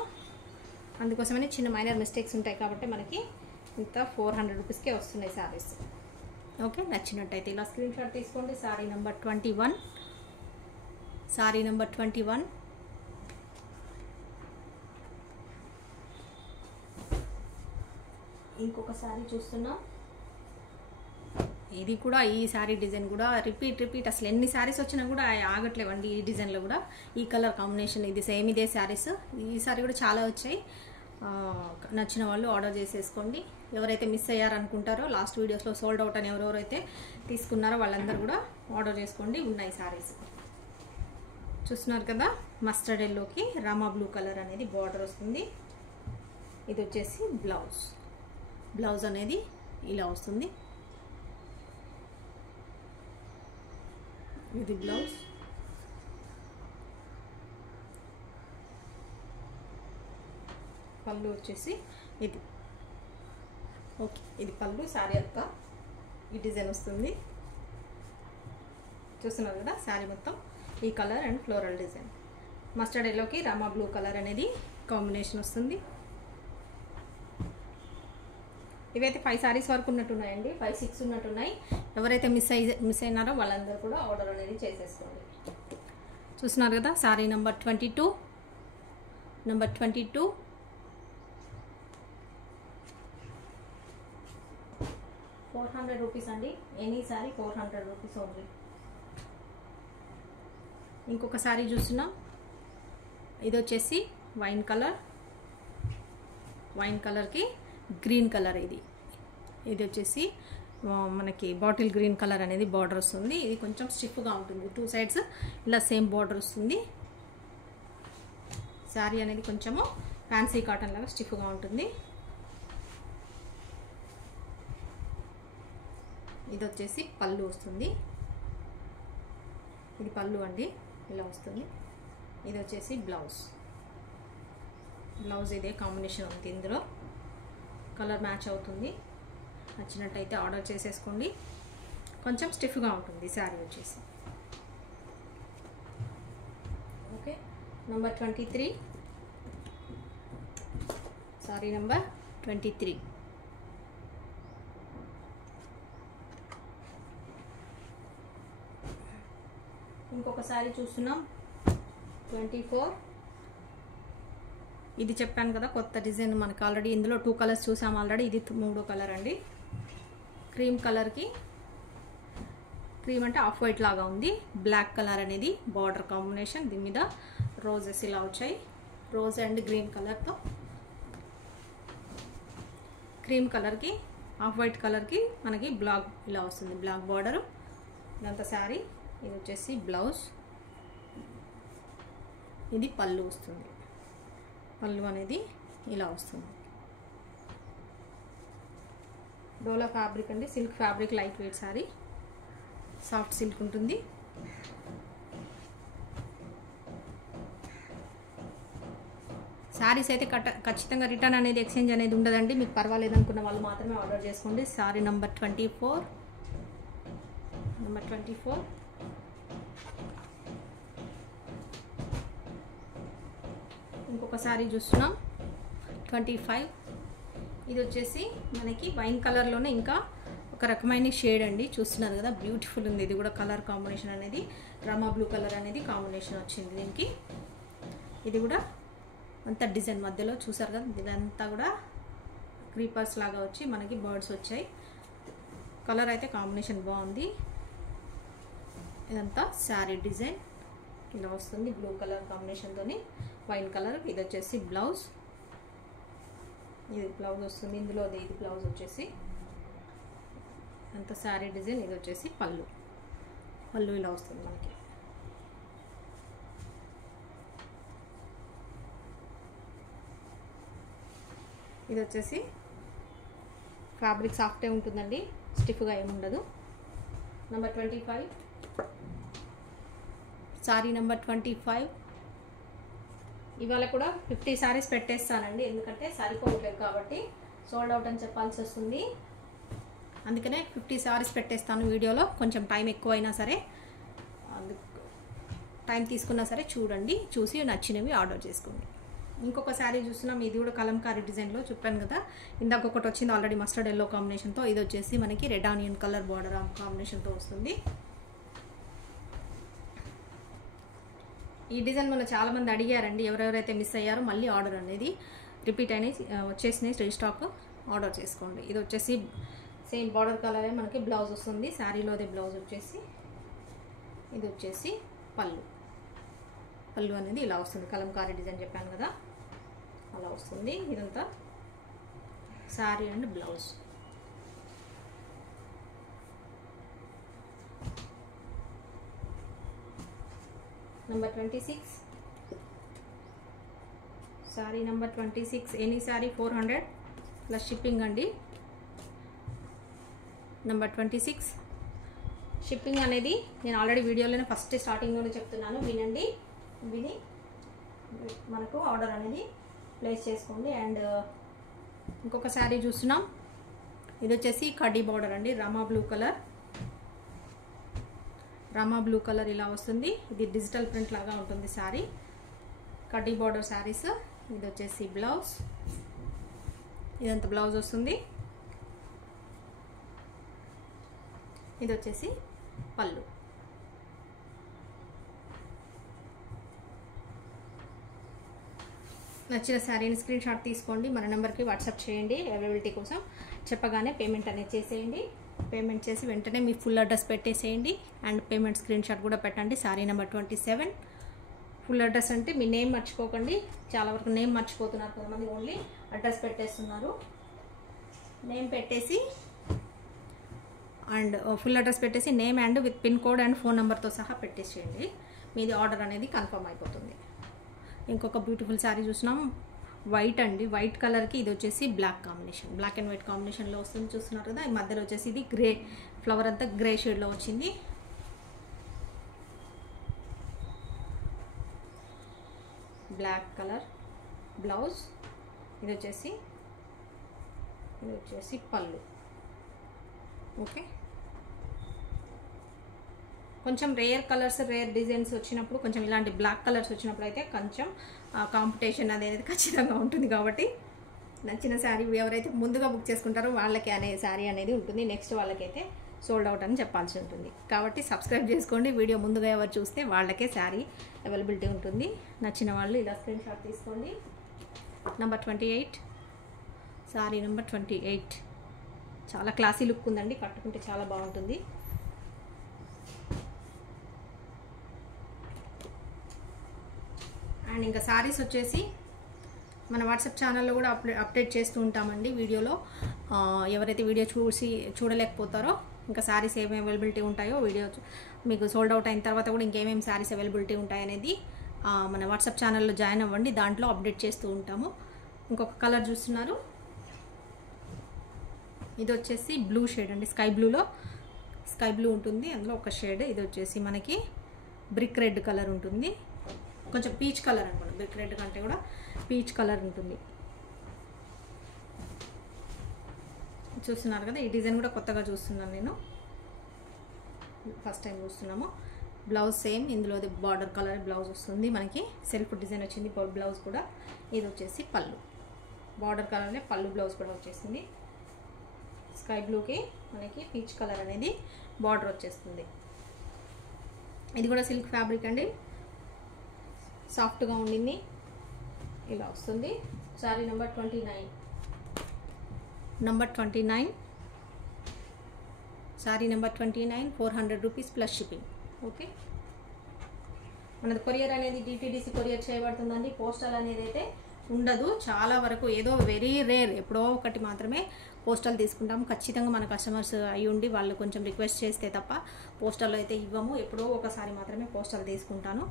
అందుకోసమని చిన్న మైనర్ మిస్టేక్స్ ఉంటాయి కాబట్టి మనకి ఇంత 400 రూపీస్కే వస్తున్నాయి శారీస్. ఓకే. నచ్చినట్టయితే ఇలా స్క్రీన్ షాట్ తీసుకోండి. శారీ నెంబర్ 21. ఇంకొక శారీ చూస్తున్నాం. ఇది కూడా ఈ శారీ డిజైన్ కూడా రిపీట్ అసలు ఎన్ని శారీస్ వచ్చినా కూడా ఆగట్లేవండి. ఈ డిజైన్లో కూడా ఈ కలర్ కాంబినేషన్ ఇది సేమ్ ఇదే శారీస్. ఈ శారీ కూడా చాలా వచ్చాయి. నచ్చిన వాళ్ళు ఆర్డర్ చేసేసుకోండి. ఎవరైతే మిస్ అయ్యారనుకుంటారో లాస్ట్ వీడియోస్లో సోల్డ్ అవుట్ అని ఎవరెవరైతే తీసుకున్నారో వాళ్ళందరూ కూడా ఆర్డర్ చేసుకోండి. ఉన్నాయి శారీస్ చూస్తున్నారు కదా. మస్టర్డ్ ఎల్లోకి రామా బ్లూ కలర్ అనేది బార్డర్ వస్తుంది. ఇది వచ్చేసి బ్లౌజ్ అనేది ఇలా వస్తుంది. ఇది బ్లౌజ్. పళ్ళు వచ్చేసి ఇది. ఓకే. ఇది పళ్ళు. శారీ అంతా ఈ డిజైన్ వస్తుంది. చూస్తున్నారు కదా. శారీ మొత్తం ఈ colour and floral design. Mustard ఎల్లోకి రామా బ్లూ కలర్ అనేది కాంబినేషన్ వస్తుంది. ఇవైతే 5 శారీస్ వరకు ఉన్నట్టున్నాయండి. 5-6 ఉన్నట్టున్నాయి. ఎవరైతే మిస్ అయినారో వాళ్ళందరూ కూడా ఆర్డర్ అనేది చేసేసుకోండి. చూస్తున్నారు కదా. శారీ నెంబర్ 22 400 రూపీస్ అండి. Any sari 400 rupees only. ఇంకొక శారీ చూస్తున్నాం. ఇది వచ్చేసి వైన్ కలర్కి గ్రీన్ కలర్. ఇది వచ్చేసి మనకి బాటిల్ గ్రీన్ కలర్ అనేది బార్డర్ వస్తుంది. ఇది కొంచెం స్టిఫ్గా ఉంటుంది. 2 సైడ్స్ ఇలా సేమ్ బార్డర్ వస్తుంది. శారీ అనేది కొంచెము ఫ్యాన్సీ కాటన్ లాగా స్టిఫ్గా ఉంటుంది. ఇది వచ్చేసి పళ్ళు వస్తుంది. ఇది పళ్ళు అండి, ఇలా వస్తుంది. ఇది వచ్చేసి బ్లౌజ్ ఇదే కాంబినేషన్ ఉంది. ఇందులో కలర్ మ్యాచ్ అవుతుంది. నచ్చినట్టయితే ఆర్డర్ చేసేసుకోండి. కొంచెం స్టిఫ్గా ఉంటుంది శారీ వచ్చేసి. Number 23 sorry number 23. ఇంకొకసారి చూస్తున్నాం 24. ఇది చెప్పాను కదా కొత్త డిజైన్ మనకు ఆల్రెడీ ఇందులో 2 కలర్స్ చూసాం ఆల్రెడీ. ఇది 3వ కలర్ అండి. క్రీమ్ కలర్కి, క్రీమ్ అంటే ఆఫ్ వైట్ లాగా ఉంది, బ్లాక్ కలర్ అనేది బార్డర్ కాంబినేషన్. దీని మీద రోజెస్ ఇలా వచ్చాయి, రోజ్ అండ్ గ్రీన్ కలర్తో. క్రీమ్ కలర్కి ఆఫ్ వైట్ కలర్కి మనకి బ్లాక్ ఇలా వస్తుంది, బ్లాక్ బార్డరు. ఇదంతా శారీ. ఇది వచ్చేసి బ్లౌజ్, ఇది పళ్ళు వస్తుంది. పళ్ళు అనేది ఇలా వస్తుంది. డోలా ఫ్యాబ్రిక్ అండి, silk fabric, light weight sari, soft silk ఉంటుంది. శారీస్ అయితే ఖచ్చితంగా రిటర్న్ అనేది, ఎక్స్చేంజ్ అనేది ఉండదండి. మీకు పర్వాలేదు అనుకున్న వాళ్ళు మాత్రమే ఆర్డర్ చేసుకోండి. శారీ నంబర్ 24. ఇంకొక శారీ చూస్తున్నాం 25. ఇది వచ్చేసి మనకి వైన్ కలర్లోనే ఇంకా ఒక రకమైన షేడ్ అండి. చూస్తున్నారు కదా, బ్యూటిఫుల్ ఉంది. ఇది కూడా కలర్ కాంబినేషన్ అనేది రామా బ్లూ కలర్ అనేది కాంబినేషన్ వచ్చింది దీనికి. ఇది కూడా అంతా డిజైన్ మధ్యలో చూసారు కదా, ఇదంతా కూడా క్రీపర్స్ లాగా వచ్చి మనకి బర్డ్స్ వచ్చాయి. కలర్ అయితే కాంబినేషన్ బాగుంది. ఇదంతా శారీ డిజైన్ ఇలా వస్తుంది, బ్లూ కలర్ కాంబినేషన్తోని వైన్ కలర్. ఇది వచ్చేసి బ్లౌజ్, ఇది బ్లౌజ్ వస్తుంది ఇందులో. ఇది బ్లౌజ్ వచ్చేసి అంత శారీ డిజైన్. ఇది వచ్చేసి పళ్ళు, పళ్ళు ఇలా వస్తుంది మనకి. ఇది వచ్చేసి ఫ్యాబ్రిక్ సాఫ్టే ఉంటుందండి, స్టిఫ్గా ఏముండదు. నెంబర్ 25. శారీ నెంబర్ 25. ఇవాళ కూడా 50 శారీస్ పెట్టేస్తానండి, ఎందుకంటే సరిపోవట్లేదు కాబట్టి సోల్డ్ అవుట్ అని చెప్పాల్సి వస్తుంది. అందుకనే 50 శారీస్ పెట్టేస్తాను వీడియోలో. కొంచెం టైం ఎక్కువైనా సరే, టైం తీసుకున్నా సరే చూడండి, చూసి నచ్చినవి ఆర్డర్ చేసుకోండి. ఇంకొక శారీ చూస్తున్నాం, ఇది కూడా కలంకారీ డిజైన్లో చెప్పాను కదా. ఇందాక ఒకటి వచ్చింది ఆల్రెడీ మస్టర్డ్ ఎల్లో కాంబినేషన్తో. ఇది వచ్చేసి మనకి రెడ్ ఆనియన్ కలర్ బార్డర్ కాంబినేషన్తో వస్తుంది. ఈ డిజైన్ మన చాలామంది అడిగారండి, ఎవరెవరైతే మిస్ అయ్యారో మళ్ళీ ఆర్డర్ అనేది రిపీట్ అయినాయి, వచ్చేసినాయి. రీస్టాక్ ఆర్డర్ చేసుకోండి. ఇది వచ్చేసి సేమ్ బార్డర్ కలరే మనకి బ్లౌజ్ వస్తుంది, శారీలోదే బ్లౌజ్ వచ్చేసి. ఇది వచ్చేసి పళ్ళు, పళ్ళు అనేది ఇలా వస్తుంది. కలంకారీ డిజైన్ చెప్పాను కదా, అలా వస్తుంది. ఇదంతా sari and blouse. Number 26. Sari number 26. Any sari 400 plus shipping అండి. నెంబర్ 26. షిప్పింగ్ అనేది నేను ఆల్రెడీ వీడియోలోనే ఫస్ట్ స్టార్టింగ్లోనే చెప్తున్నాను, వినండి. విని మనకు ఆర్డర్ అనేది ప్లేస్ చేసుకోండి. అండ్ ఇంకొక శారీ చూస్తున్నాం, ఇది వచ్చేసి కడ్డీ బార్డర్ అండి, Rama blue colour. Rama blue colour ఇలా వస్తుంది. ఇది డిజిటల్ ప్రింట్ లాగా ఉంటుంది శారీ, కడ్డీ బార్డర్ శారీస్. ఇది వచ్చేసి బ్లౌజ్, ఇదంతా బ్లౌజ్ వస్తుంది. ఇది వచ్చేసి పళ్ళు. నచ్చిన శారీని స్క్రీన్ షాట్ తీసుకోండి, మన నెంబర్కి వాట్సాప్ చేయండి. అవైలబిలిటీ కోసం చెప్పగానే పేమెంట్ అనేది చేసేయండి. పేమెంట్ చేసి వెంటనే మీ ఫుల్ అడ్రస్ పెట్టేసేయండి. అండ్ పేమెంట్ స్క్రీన్ షాట్ కూడా పెట్టండి. శారీ నెంబర్ 27. ఫుల్ అడ్రస్ అంటే మీ నేమ్ మర్చిపోకండి, చాలా వరకు నేమ్ మర్చిపోతున్నారు కొంతమంది, ఓన్లీ అడ్రస్ పెట్టేస్తున్నారు. నేమ్ పెట్టేసి అండ్ ఫుల్ అడ్రస్ పెట్టేసి name and with pin code and phone నెంబర్తో సహా పెట్టేసేయండి. మీది ఆర్డర్ అనేది కన్ఫర్మ్ అయిపోతుంది. ఇంకొక బ్యూటిఫుల్ శారీ చూసినాం, వైట్ అండి, వైట్ కలర్కి ఇది వచ్చేసి black combination, black and white కాంబినేషన్లో వస్తుంది. చూస్తున్నారు కదా, ఈ మధ్యలో వచ్చేసి ఇది గ్రే ఫ్లవర్ అంతా గ్రే షేడ్లో వచ్చింది. Black colour blouse. ఇది వచ్చేసి పళ్ళు. ఓకే, కొంచెం రేర్ కలర్స్, రేర్ డిజైన్స్ వచ్చినప్పుడు, కొంచెం ఇలాంటి బ్లాక్ కలర్స్ వచ్చినప్పుడు అయితే కొంచెం కాంపిటీషన్ అనేది ఖచ్చితంగా ఉంటుంది. కాబట్టి నచ్చిన శారీ ఎవరైతే ముందుగా బుక్ చేసుకుంటారో వాళ్ళకి అనే శారీ అనేది ఉంటుంది. నెక్స్ట్ వాళ్ళకైతే సోల్డ్ అవుట్ అని చెప్పాల్సి ఉంటుంది. కాబట్టి సబ్స్క్రైబ్ చేసుకోండి. వీడియో ముందుగా ఎవరు చూస్తే వాళ్ళకే శారీ అవైలబిలిటీ ఉంటుంది. నచ్చిన వాళ్ళు ఇలా స్క్రీన్ షాట్ తీసుకోండి. నెంబర్ 28 శారీ నెంబర్ 28 చాలా క్లాసీ లుక్ ఉందండి. కట్టుకుంటే చాలా బాగుంటుంది. అండ్ ఇంకా శారీస్ వచ్చేసి మన వాట్సాప్ ఛానల్లో కూడా అప్డేట్ చేస్తూ ఉంటామండి. వీడియోలో ఎవరైతే వీడియో చూడలేకపోతారో ఇంకా శారీస్ ఏమేమి అవైలబిలిటీ ఉంటాయో వీడియో మీకు సోల్డ్ అవుట్ అయిన తర్వాత కూడా ఇంకేమేమి శారీస్ అవైలబిలిటీ ఉంటాయనేది మన వాట్సాప్ ఛానల్లో జాయిన్ అవ్వండి. దాంట్లో అప్డేట్ చేస్తూ ఉంటాము. ఇంకొక కలర్ చూస్తున్నారు, ఇది వచ్చేసి బ్లూ షేడ్ అండి. స్కై బ్లూ ఉంటుంది. అందులో ఒక షేడ్ ఇది వచ్చేసి మనకి బ్రిక్ రెడ్ కలర్ ఉంటుంది. కొంచెం పీచ్ కలర్ అనుకోండి, బ్రిక్ రెడ్ కంటే కూడా పీచ్ కలర్ ఉంటుంది. చూస్తున్నారు కదా, ఈ డిజైన్ కూడా కొత్తగా చూస్తున్నాను నేను, ఫస్ట్ టైం చూస్తున్నాము. బ్లౌజ్ సేమ్ ఇందులో బార్డర్ కలర్ బ్లౌజ్ వస్తుంది. మనకి సెల్ఫ్ డిజైన్ వచ్చింది బ్లౌజ్ కూడా. ఇది వచ్చేసి పళ్ళు, బార్డర్ కలర్నే పళ్ళు బ్లౌజ్ కూడా వచ్చేసింది. స్కై బ్లూకి మనకి పీచ్ కలర్ అనేది బార్డర్ వచ్చేస్తుంది. ఇది కూడా సిల్క్ ఫ్యాబ్రిక్ అండి, సాఫ్ట్గా ఉండింది. ఇలా వస్తుంది. Sorry number 29 sorry number 29 400 rupees plus shipping. Okay, మనది కొరియర్ అనేది డిటిడిసి కొరియర్ చేయబడుతుందండి. పోస్టల్ అనేది అయితే ఉండదు. చాలా వరకు ఏదో వెరీ రేర్ ఎప్పుడో ఒకటి మాత్రమే పోస్టల్ తీసుకుంటాము. ఖచ్చితంగా మన కస్టమర్స్ అయి ఉండి వాళ్ళు కొంచెం రిక్వెస్ట్ చేస్తే తప్ప పోస్టల్లో అయితే ఇవ్వము. ఎప్పుడో ఒకసారి మాత్రమే పోస్టల్ తీసుకుంటాను.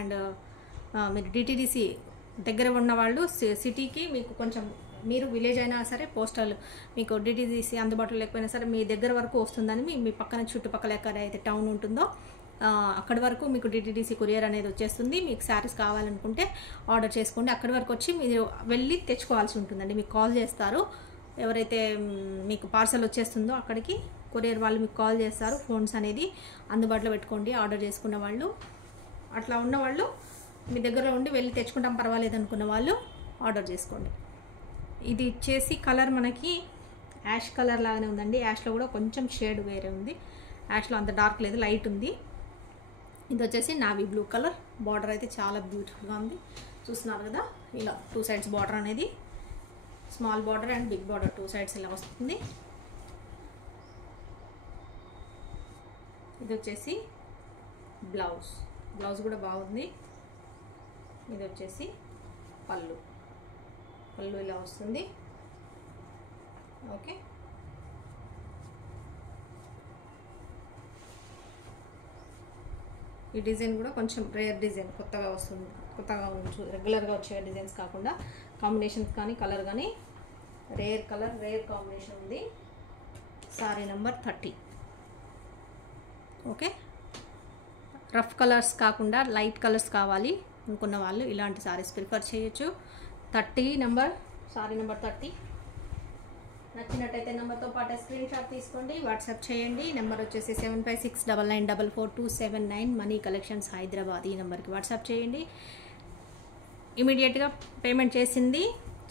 అండ్ మీరు డిటిడిసి దగ్గర ఉన్న వాళ్ళు సిటీకి మీకు కొంచెం, మీరు విలేజ్ అయినా సరే పోస్టల్ మీకు డిటిడిసి అందుబాటులో లేకపోయినా సరే మీ దగ్గర వరకు వస్తుందని మీ పక్కన చుట్టుపక్కల ఎక్కడైతే టౌన్ ఉంటుందో అక్కడి వరకు మీకు డిటిడిసి కొరియర్ అనేది వచ్చేస్తుంది. మీకు శారీస్ కావాలనుకుంటే ఆర్డర్ చేసుకోండి. అక్కడి వరకు వచ్చి మీరు వెళ్ళి తెచ్చుకోవాల్సి ఉంటుందండి. మీకు కాల్ చేస్తారు, ఎవరైతే మీకు పార్సల్ వచ్చేస్తుందో అక్కడికి కొరియర్ వాళ్ళు మీకు కాల్ చేస్తారు. ఫోన్స్ అనేది అందుబాటులో పెట్టుకోండి. ఆర్డర్ చేసుకున్న వాళ్ళు, అట్లా ఉన్నవాళ్ళు మీ దగ్గరలో ఉండి వెళ్ళి తెచ్చుకుంటాం పర్వాలేదు అనుకున్న వాళ్ళు ఆర్డర్ చేసుకోండి. ఇది వచ్చేసి కలర్ మనకి యాష్ కలర్ లాగానే ఉందండి. యాష్లో కూడా కొంచెం షేడ్ వేరే ఉంది. యాష్లో అంత డార్క్ లేదు, లైట్ ఉంది. ఇది వచ్చేసి నావీ బ్లూ కలర్. బార్డర్ అయితే చాలా బ్యూటిఫుల్గా ఉంది. చూస్తున్నారు కదా, ఇలా 2 సైడ్స్ బార్డర్ అనేది small border and big border 2 sides ఇలా వస్తుంది. ఇది వచ్చేసి బ్లౌజ్ కూడా బాగుంది. ఇది వచ్చేసి పళ్ళు ఇలా వస్తుంది. ఓకే, ఈ డిజైన్ కూడా కొంచెం రేర్ డిజైన్, కొత్తగా వస్తుంది. కొత్తగా రెగ్యులర్గా వచ్చే డిజైన్స్ కాకుండా కాంబినేషన్స్ కానీ కలర్ కానీ రేర్ కలర్, రేర్ కాంబినేషన్ ఉంది. Sorry number 30. Okay, rough colours కాకుండా లైట్ కలర్స్ కావాలి అనుకున్న వాళ్ళు ఇలాంటి సారీస్ ప్రిఫర్ చేయొచ్చు. 30 నెంబర్, సారీ నెంబర్ 30. నచ్చినట్టయితే నెంబర్తో పాటు స్క్రీన్ షాట్ తీసుకోండి, వాట్సాప్ చేయండి. నెంబర్ వచ్చేసి 7569944279 మనీ కలెక్షన్స్ హైదరాబాద్. ఈ నెంబర్కి వాట్సాప్ చేయండి. ఇమీడియట్గా పేమెంట్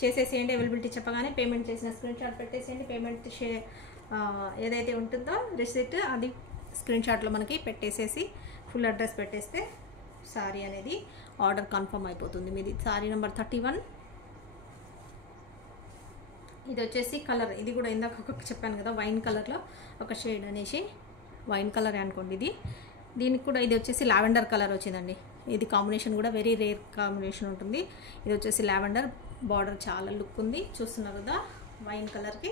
చేసేసేయండి. అవైలబిలిటీ చెప్పగానే పేమెంట్ చేసిన స్క్రీన్ షాట్ పెట్టేసేయండి. పేమెంట్ ఏదైతే ఉంటుందో రిసిప్ట్ అది స్క్రీన్ షాట్లో మనకి పెట్టేసేసి ఫుల్ అడ్రస్ పెట్టేస్తే సారీ అనేది ఆర్డర్ కన్ఫర్మ్ అయిపోతుంది మీది. Sorry number 31. ఇది వచ్చేసి కలర్, ఇది కూడా ఇందాక చెప్పాను కదా వైన్ కలర్లో ఒక షేడ్ అనేసి, వైన్ కలర్ అనుకోండి. దీనికి కూడా ఇది వచ్చేసి లావెండర్ కలర్ వచ్చిందండి. ఇది కాంబినేషన్ కూడా వెరీ రేర్ కాంబినేషన్ ఉంటుంది. ఇది వచ్చేసి లావెండర్, బార్డర్ చాలా లుక్ ఉంది. చూస్తున్నారు కదా, వైన్ కలర్కి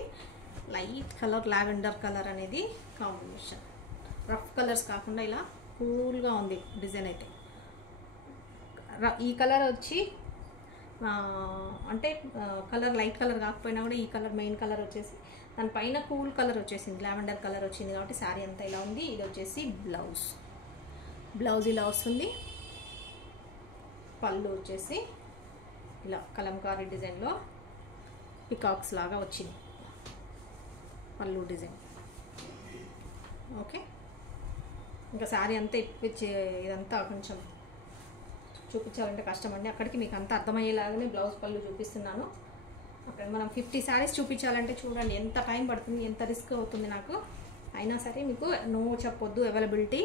లైట్ కలర్ లావెండర్ కలర్ అనేది కాంబినేషన్. రఫ్ కలర్స్ కాకుండా ఇలా కూల్గా ఉంది డిజైన్ అయితే. ఈ కలర్ వచ్చి అంటే కలర్ లైట్ కలర్ కాకపోయినా కూడా ఈ కలర్ మెయిన్ కలర్ వచ్చేసి దానిపైన కూల్ కలర్ వచ్చేసింది, లావెండర్ కలర్ వచ్చింది కాబట్టి శారీ అంతా ఇలా ఉంది. ఇది వచ్చేసి బ్లౌజ్ ఇలా వస్తుంది. పళ్ళు వచ్చేసి ఇలా కలంకారీ డిజైన్లో పికాక్స్ లాగా వచ్చింది పళ్ళు డిజైన్. ఓకే, ఇంకా శారీ అంతా ఇదంతా కొంచెం చూపించాలంటే కష్టం అండి. అక్కడికి మీకు అంత అర్థమయ్యేలాగానే బ్లౌజ్ పళ్ళు చూపిస్తున్నాను. అక్కడ మనం 50 శారీస్ చూపించాలంటే చూడండి ఎంత టైం పడుతుంది, ఎంత రిస్క్ అవుతుంది నాకు. అయినా సరే మీకు నో చెప్పొద్దు, అవైలబిలిటీ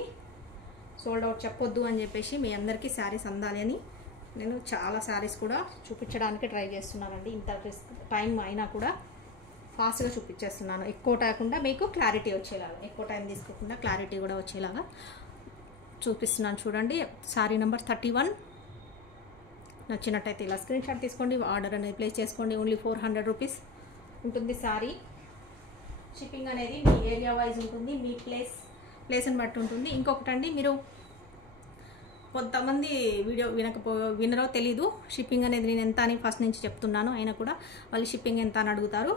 సోల్డ్ అవుట్ చెప్పొద్దు అని చెప్పేసి మీ అందరికీ శారీస్ అందాలి అని నేను చాలా శారీస్ కూడా చూపించడానికి ట్రై చేస్తున్నానండి. ఇంత రిస్క్ టైం అయినా కూడా ఫాస్ట్గా చూపించేస్తున్నాను. ఎక్కువ కాకుండా మీకు క్లారిటీ వచ్చేలాగా, ఎక్కువ టైం తీసుకోకుండా క్లారిటీ కూడా వచ్చేలాగా చూపిస్తున్నాను. చూడండి శారీ నెంబర్ 31. నచ్చినట్టయితే ఇలా స్క్రీన్ షాట్ తీసుకోండి, ఆర్డర్ అనేది ప్లేస్ చేసుకోండి. ఓన్లీ 400 రూపీస్ ఉంటుంది శారీ. షిప్పింగ్ అనేది మీ ఏరియా వైజ్ ఉంటుంది, మీ ప్లేస్ని బట్టి ఉంటుంది. ఇంకొకటండి, మీరు కొంతమంది వీడియో వినరో తెలీదు. షిప్పింగ్ అనేది నేను ఎంత అని ఫస్ట్ నుంచి చెప్తున్నాను, అయినా కూడా వాళ్ళు షిప్పింగ్ ఎంత అని అడుగుతారు.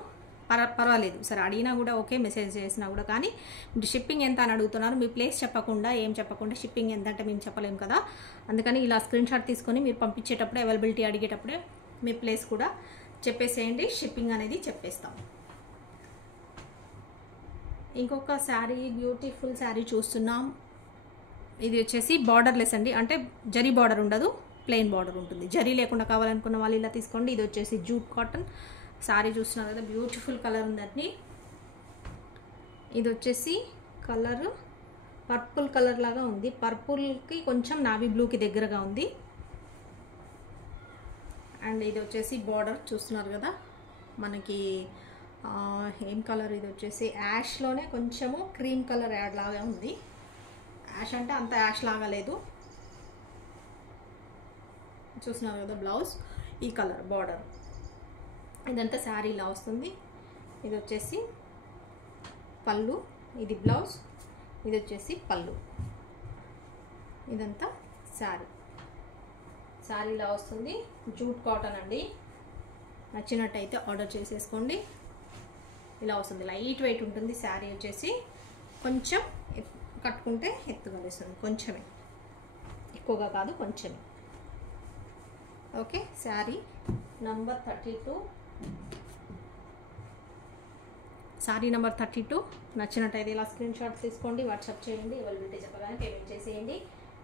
పర్వాలేదు సరే, అడిగినా కూడా ఓకే, మెసేజ్ చేసినా కూడా. కానీ మీరు షిప్పింగ్ ఎంత అని అడుగుతున్నారు, మీ ప్లేస్ చెప్పకుండా ఏం చెప్పకుండా షిప్పింగ్ ఎంత అంటే మేము చెప్పలేము కదా. అందుకని ఇలా స్క్రీన్ షాట్ తీసుకొని మీరు పంపించేటప్పుడు అవైలబిలిటీ అడిగేటప్పుడే మీ ప్లేస్ కూడా చెప్పేసేయండి, షిప్పింగ్ అనేది చెప్పేస్తాం. ఇంకొక శారీ, బ్యూటిఫుల్ శారీ చూస్తున్నాం. ఇది వచ్చేసి బార్డర్లెస్ అండి, అంటే జరీ బార్డర్ ఉండదు, ప్లెయిన్ బార్డర్ ఉంటుంది. జరీ లేకుండా కావాలనుకున్న వాళ్ళు ఇలా తీసుకోండి. ఇది వచ్చేసి జూట్ కాటన్ శారీ చూస్తున్నారు కదా, బ్యూటిఫుల్ కలర్ ఉందండి. ఇది వచ్చేసి కలర్ పర్పుల్ కలర్ లాగా ఉంది, పర్పుల్కి కొంచెం నావీ బ్లూకి దగ్గరగా ఉంది. అండ్ ఇది వచ్చేసి బార్డర్ చూస్తున్నారు కదా, మనకి ఏం కలర్, ఇది వచ్చేసి యాష్లోనే కొంచెము క్రీమ్ కలర్ యాడ్ లాగా ఉంది. యాష్ అంటే అంత యాష్ లాగా లేదు. చూస్తున్నారు కదా బ్లౌజ్, ఈ కలర్ బార్డర్. ఇదంతా శారీ ఇలా వస్తుంది. ఇది వచ్చేసి పళ్ళు, ఇది బ్లౌజ్, ఇది వచ్చేసి పళ్ళు. ఇదంతా శారీ ఇలా వస్తుంది. జూట్ కాటన్ అండి. నచ్చినట్టయితే ఆర్డర్ చేసేసుకోండి. ఇలా వస్తుంది, లైట్ వెయిట్ ఉంటుంది శారీ. వచ్చేసి కొంచెం కట్టుకుంటే ఎత్తుగా వేస్తుంది, కొంచెమే, ఎక్కువగా కాదు, కొంచెమే. Okay, sari number 32. Sari number 32 నచ్చినట్టయితే ఇలా స్క్రీన్ షాట్ తీసుకోండి, వాట్సాప్ చేయండి. అవైలబిలిటీ చెప్పగానే పేమెంట్ చేసేయండి.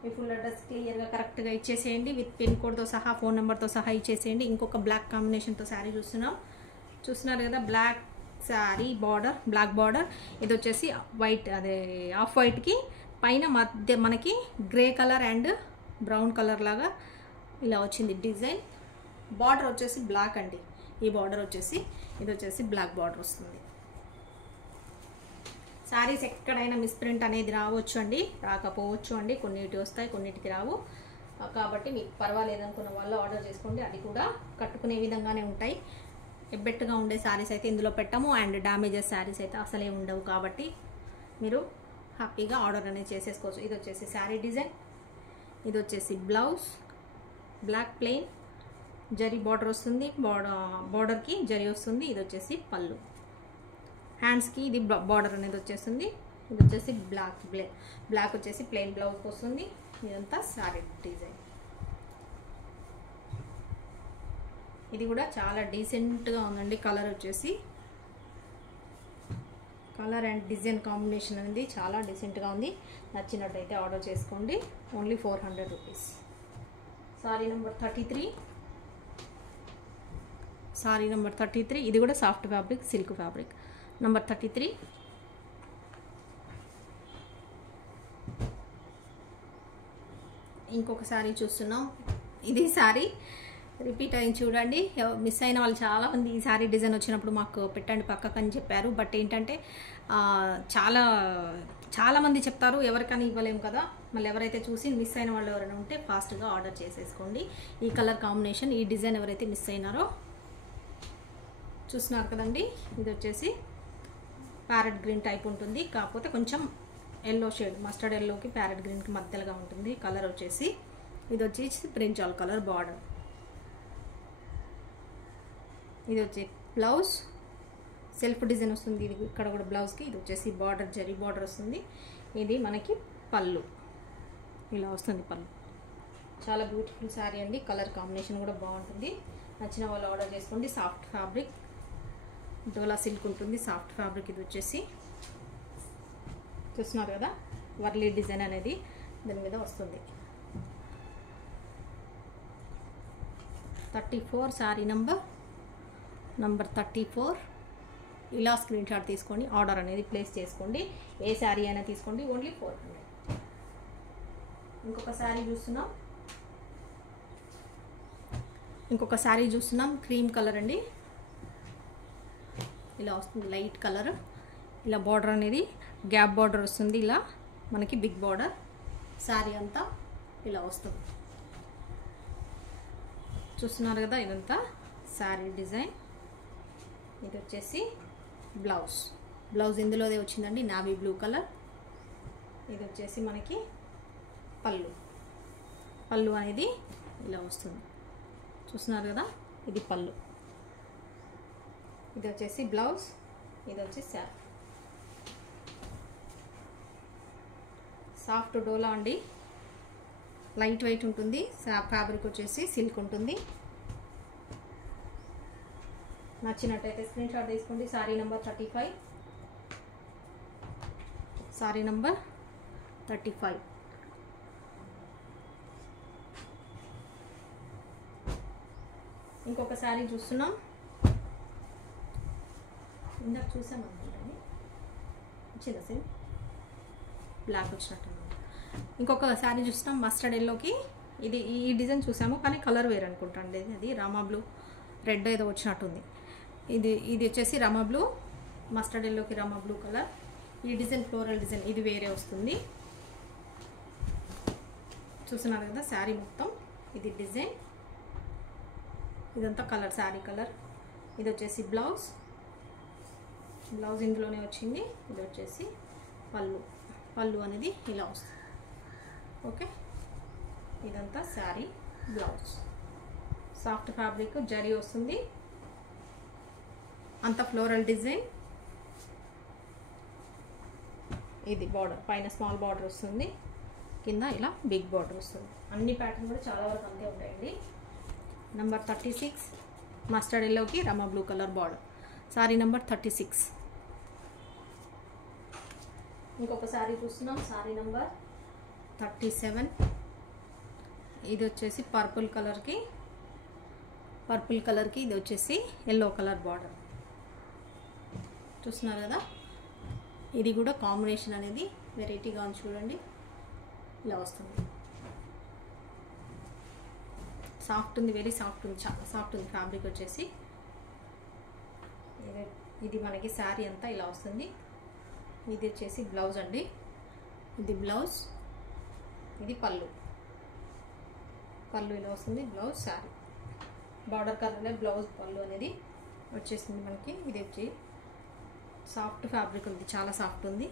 మీ ఫుల్ అడ్రస్ క్లియర్గా కరెక్ట్గా ఇచ్చేసేయండి, విత్ పిన్ కోడ్తో సహా, ఫోన్ నెంబర్తో సహా ఇచ్చేసేయండి. ఇంకొక బ్లాక్ కాంబినేషన్తో శారీ చూస్తున్నారు కదా, black sari border, black border. ఇది వచ్చేసి వైట్, అదే ఆఫ్ వైట్కి పైన మధ్య మనకి grey colour and brown colour లాగా ఇలా వచ్చింది డిజైన్. బార్డర్ వచ్చేసి బ్లాక్ అండి. ఈ బార్డర్ వచ్చేసి, ఇది వచ్చేసి బ్లాక్ బార్డర్ వస్తుంది. శారీస్ ఎక్కడైనా మిస్ప్రింట్ అనేది రావచ్చు అండి, రాకపోవచ్చు అండి. కొన్నిటి వస్తాయి, కొన్నిటికి రావు. కాబట్టి మీకు పర్వాలేదు అనుకున్న వాళ్ళు ఆర్డర్ చేసుకోండి. అది కూడా కట్టుకునే విధంగానే ఉంటాయి. ఎబ్బెట్టుగా ఉండే శారీస్ అయితే ఇందులో పెట్టాము, అండ్ డ్యామేజెస్ శారీస్ అయితే అసలే ఉండవు. కాబట్టి మీరు హ్యాపీగా ఆర్డర్ అనేది చేసేసుకోవచ్చు. ఇది వచ్చేసి శారీ డిజైన్, ఇది వచ్చేసి blouse, black plain zari border వస్తుంది, బార్డర్కి జరీ వస్తుంది. ఇది వచ్చేసి పళ్ళు, హ్యాండ్స్కి ఇది బార్డర్ అనేది వచ్చేస్తుంది. ఇది వచ్చేసి బ్లాక్ వచ్చేసి ప్లెయిన్ బ్లౌజ్కి వస్తుంది. ఇదంతా శారీ డిజైన్. ఇది కూడా చాలా డీసెంట్గా ఉందండి. కలర్ వచ్చేసి, కలర్ అండ్ డిజైన్ కాంబినేషన్ అనేది చాలా డీసెంట్గా ఉంది. నచ్చినట్టయితే ఆర్డర్ చేసుకోండి. Only 400 rupees. Sorry number 33. Sorry number 33. ఇది కూడా soft fabric, silk fabric. Number 33. ఇంకొక శారీ చూస్తున్నాం. ఇది శారీ రిపీట్ అయింది చూడండి. మిస్ అయిన వాళ్ళు చాలామంది ఈ శారీ డిజైన్ వచ్చినప్పుడు మాకు పెట్టండి పక్కకని చెప్పారు. బట్ ఏంటంటే చాలామంది చెప్తారు, ఎవరికైనా ఇవ్వలేము కదా. మళ్ళీ ఎవరైతే చూసి మిస్ అయిన వాళ్ళు ఎవరైనా ఉంటే ఫాస్ట్గా ఆర్డర్ చేసేసుకోండి. ఈ కలర్ కాంబినేషన్, ఈ డిజైన్ ఎవరైతే మిస్ అయినారో చూస్తున్నారు కదండి. ఇది వచ్చేసి ప్యారెట్ గ్రీన్ టైప్ ఉంటుంది, కాకపోతే కొంచెం ఎల్లో షేడ్, మస్టర్డ్ ఎల్లోకి ప్యారెట్ గ్రీన్కి మధ్యలోగా ఉంటుంది. కలర్ వచ్చేసి, ఇది వచ్చేసి బ్రింజాల్ కలర్ బార్డర్. ఇది వచ్చి బ్లౌజ్ సెల్ఫ్ డిజైన్ వస్తుంది. ఇది ఇక్కడ కూడా బ్లౌజ్కి ఇది వచ్చేసి బార్డర్, జరీ బార్డర్ వస్తుంది. ఇది మనకి పళ్ళు, ఇలా వస్తుంది పళ్ళు. చాలా బ్యూటిఫుల్ శారీ అండి. కలర్ కాంబినేషన్ కూడా బాగుంటుంది. నచ్చిన వాళ్ళు ఆర్డర్ చేసుకోండి. సాఫ్ట్ ఫ్యాబ్రిక్, డోలా సిల్క్ ఉంటుంది, సాఫ్ట్ ఫ్యాబ్రిక్. ఇది వచ్చేసి చూస్తున్నారు కదా, వర్లీ డిజైన్ అనేది దాని మీద వస్తుంది. 34 శారీ నంబర్ 34 ఇలా స్క్రీన్ షాట్ తీసుకొని ఆర్డర్ అనేది ప్లేస్ చేసుకోండి. ఏ శారీ అయినా తీసుకోండి, ఓన్లీ 400. ఇంకొక శారీ చూస్తున్నాం క్రీమ్ కలర్ అండి. ఇలా వస్తుంది లైట్ కలర్. ఇలా బార్డర్ అనేది గ్యాప్ బార్డర్ వస్తుంది. ఇలా మనకి బిగ్ బార్డర్ శారీ అంతా ఇలా వస్తుంది. చూస్తున్నారు కదా, ఇదంతా శారీ డిజైన్. ఇది వచ్చేసి బ్లౌజ్ ఇందులోదే వచ్చిందండి, నావీ బ్లూ కలర్. ఇది వచ్చేసి మనకి పళ్ళు అనేది ఇలా వస్తుంది. చూస్తున్నారు కదా, ఇది పళ్ళు. ఇది వచ్చేసి బ్లౌజ్, ఇది వచ్చేసి శారీ. సాఫ్ట్ డోలా అండి, లైట్ వెయిట్ ఉంటుంది. ఫ్యాబ్రిక్ వచ్చేసి సిల్క్ ఉంటుంది. నచ్చినట్టయితే స్క్రీన్ షాట్ తీసుకోండి. శారీ నెంబర్ 35. శారీ నెంబర్ 35. ఇంకొక శారీ చూస్తున్నాం. ఇందాక చూసాం అనుకుంటాను, వచ్చిందా సేమ్ బ్లాక్ వచ్చినట్టు. ఇంకొక శారీ చూస్తున్నాం మస్టర్డ్ ఎల్లోకి. ఈ డిజైన్ చూసాము కానీ కలర్ వేరు అనుకుంటాండి. అది రామా బ్లూ రెడ్ ఏదో వచ్చినట్టుంది. ఇది వచ్చేసి రామా బ్లూ, మస్టర్డ్ ఎల్లోకి రామా బ్లూ కలర్. ఈ డిజైన్ ఫ్లోరల్ డిజైన్, ఇది వేరే వస్తుంది. చూస్తున్నారు కదా శారీ మొత్తం ఇది డిజైన్. ఇదంతా కలర్, శారీ కలర్. ఇది వచ్చేసి బ్లౌజ్ ఇందులోనే వచ్చింది. ఇది వచ్చేసి పళ్ళు అనేది ఇలా వస్తుంది. ఓకే, ఇదంతా sari blouse. Soft fabric zari వస్తుంది, అంత ఫ్లోరల్ డిజైన్. ఇది బార్డర్ పైన స్మాల్ బార్డర్ వస్తుంది, కింద ఇలా బిగ్ బార్డర్ వస్తుంది. అన్ని ప్యాటర్న్ కూడా చాలా వరకు అంతే ఉంటాయండి. నెంబర్ 36 మస్టర్డ్ ఎల్లోకి రమా blue colour border. Sari number 36. ఇంకొక శారీ చూస్తున్నాం, శారీ నెంబర్ 37. ఇది వచ్చేసి పర్పుల్ కలర్కి ఇది వచ్చేసి ఎల్లో కలర్ బార్డర్. చూస్తున్నారు కదా, ఇది కూడా కాంబినేషన్ అనేది వెరైటీగా ఉంది. చూడండి, ఇలా వస్తుంది. సాఫ్ట్ ఉంది, వెరీ సాఫ్ట్ ఉంది, చాలా సాఫ్ట్ ఉంది ఫ్యాబ్రిక్ వచ్చేసి. ఇది మనకి శారీ అంతా ఇలా వస్తుంది. ఇది వచ్చేసి బ్లౌజ్ అండి, ఇది బ్లౌజ్, ఇది పళ్ళు ఇలా వస్తుంది. బ్లౌజ్ శారీ బార్డర్ కలర్లో బ్లౌజ్ పళ్ళు అనేది వచ్చేసింది మనకి. ఇది వచ్చి సాఫ్ట్ ఫ్యాబ్రిక్ ఉంది, చాలా సాఫ్ట్ ఉంది,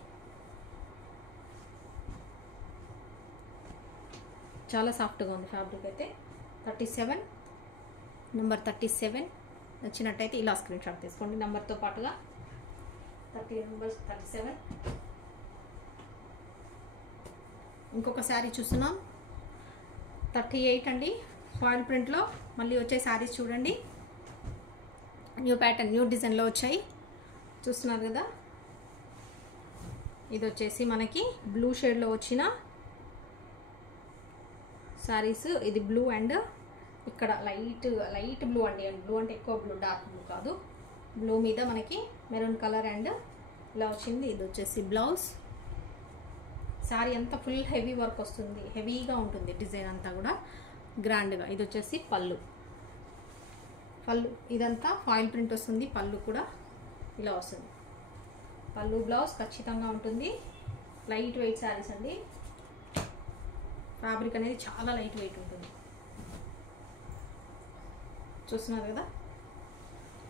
చాలా సాఫ్ట్గా ఉంది ఫ్యాబ్రిక్ అయితే. 37 నెంబర్ 37 నచ్చినట్టయితే ఇలా స్క్రీన్ షాట్ తీసుకోండి నెంబర్తో పాటుగా. 37. ఇంకొక శారీ చూస్తున్నాం 38 అండి, ఫాయిల్ ప్రింట్లో మళ్ళీ వచ్చే శారీస్ చూడండి. న్యూ ప్యాటర్న్, న్యూ డిజైన్లో వచ్చాయి. చూస్తున్నారు కదా, ఇది వచ్చేసి మనకి బ్లూ షేడ్లో వచ్చిన శారీస్. ఇది బ్లూ అండ్ ఇక్కడ లైట్ బ్లూ అండి. బ్లూ అంటే ఎక్కువ బ్లూ, డార్క్ బ్లూ కాదు. బ్లూ మీద మనకి మెరూన్ కలర్ అండ్ ఇలా వచ్చింది. ఇది వచ్చేసి బ్లౌజ్. శారీ అంతా ఫుల్ హెవీ వర్క్ వస్తుంది, హెవీగా ఉంటుంది డిజైన్ అంతా కూడా గ్రాండ్గా. ఇది వచ్చేసి పళ్ళు ఇదంతా ఫాయిల్ ప్రింట్ వస్తుంది. పళ్ళు కూడా ఇలా వస్తుంది. పళ్ళు బ్లౌజ్ ఖచ్చితంగా ఉంటుంది. లైట్ వెయిట్ శారీస్ అండి, ఫ్యాబ్రిక్ అనేది చాలా లైట్ వెయిట్ ఉంటుంది. చూస్తున్నారు కదా,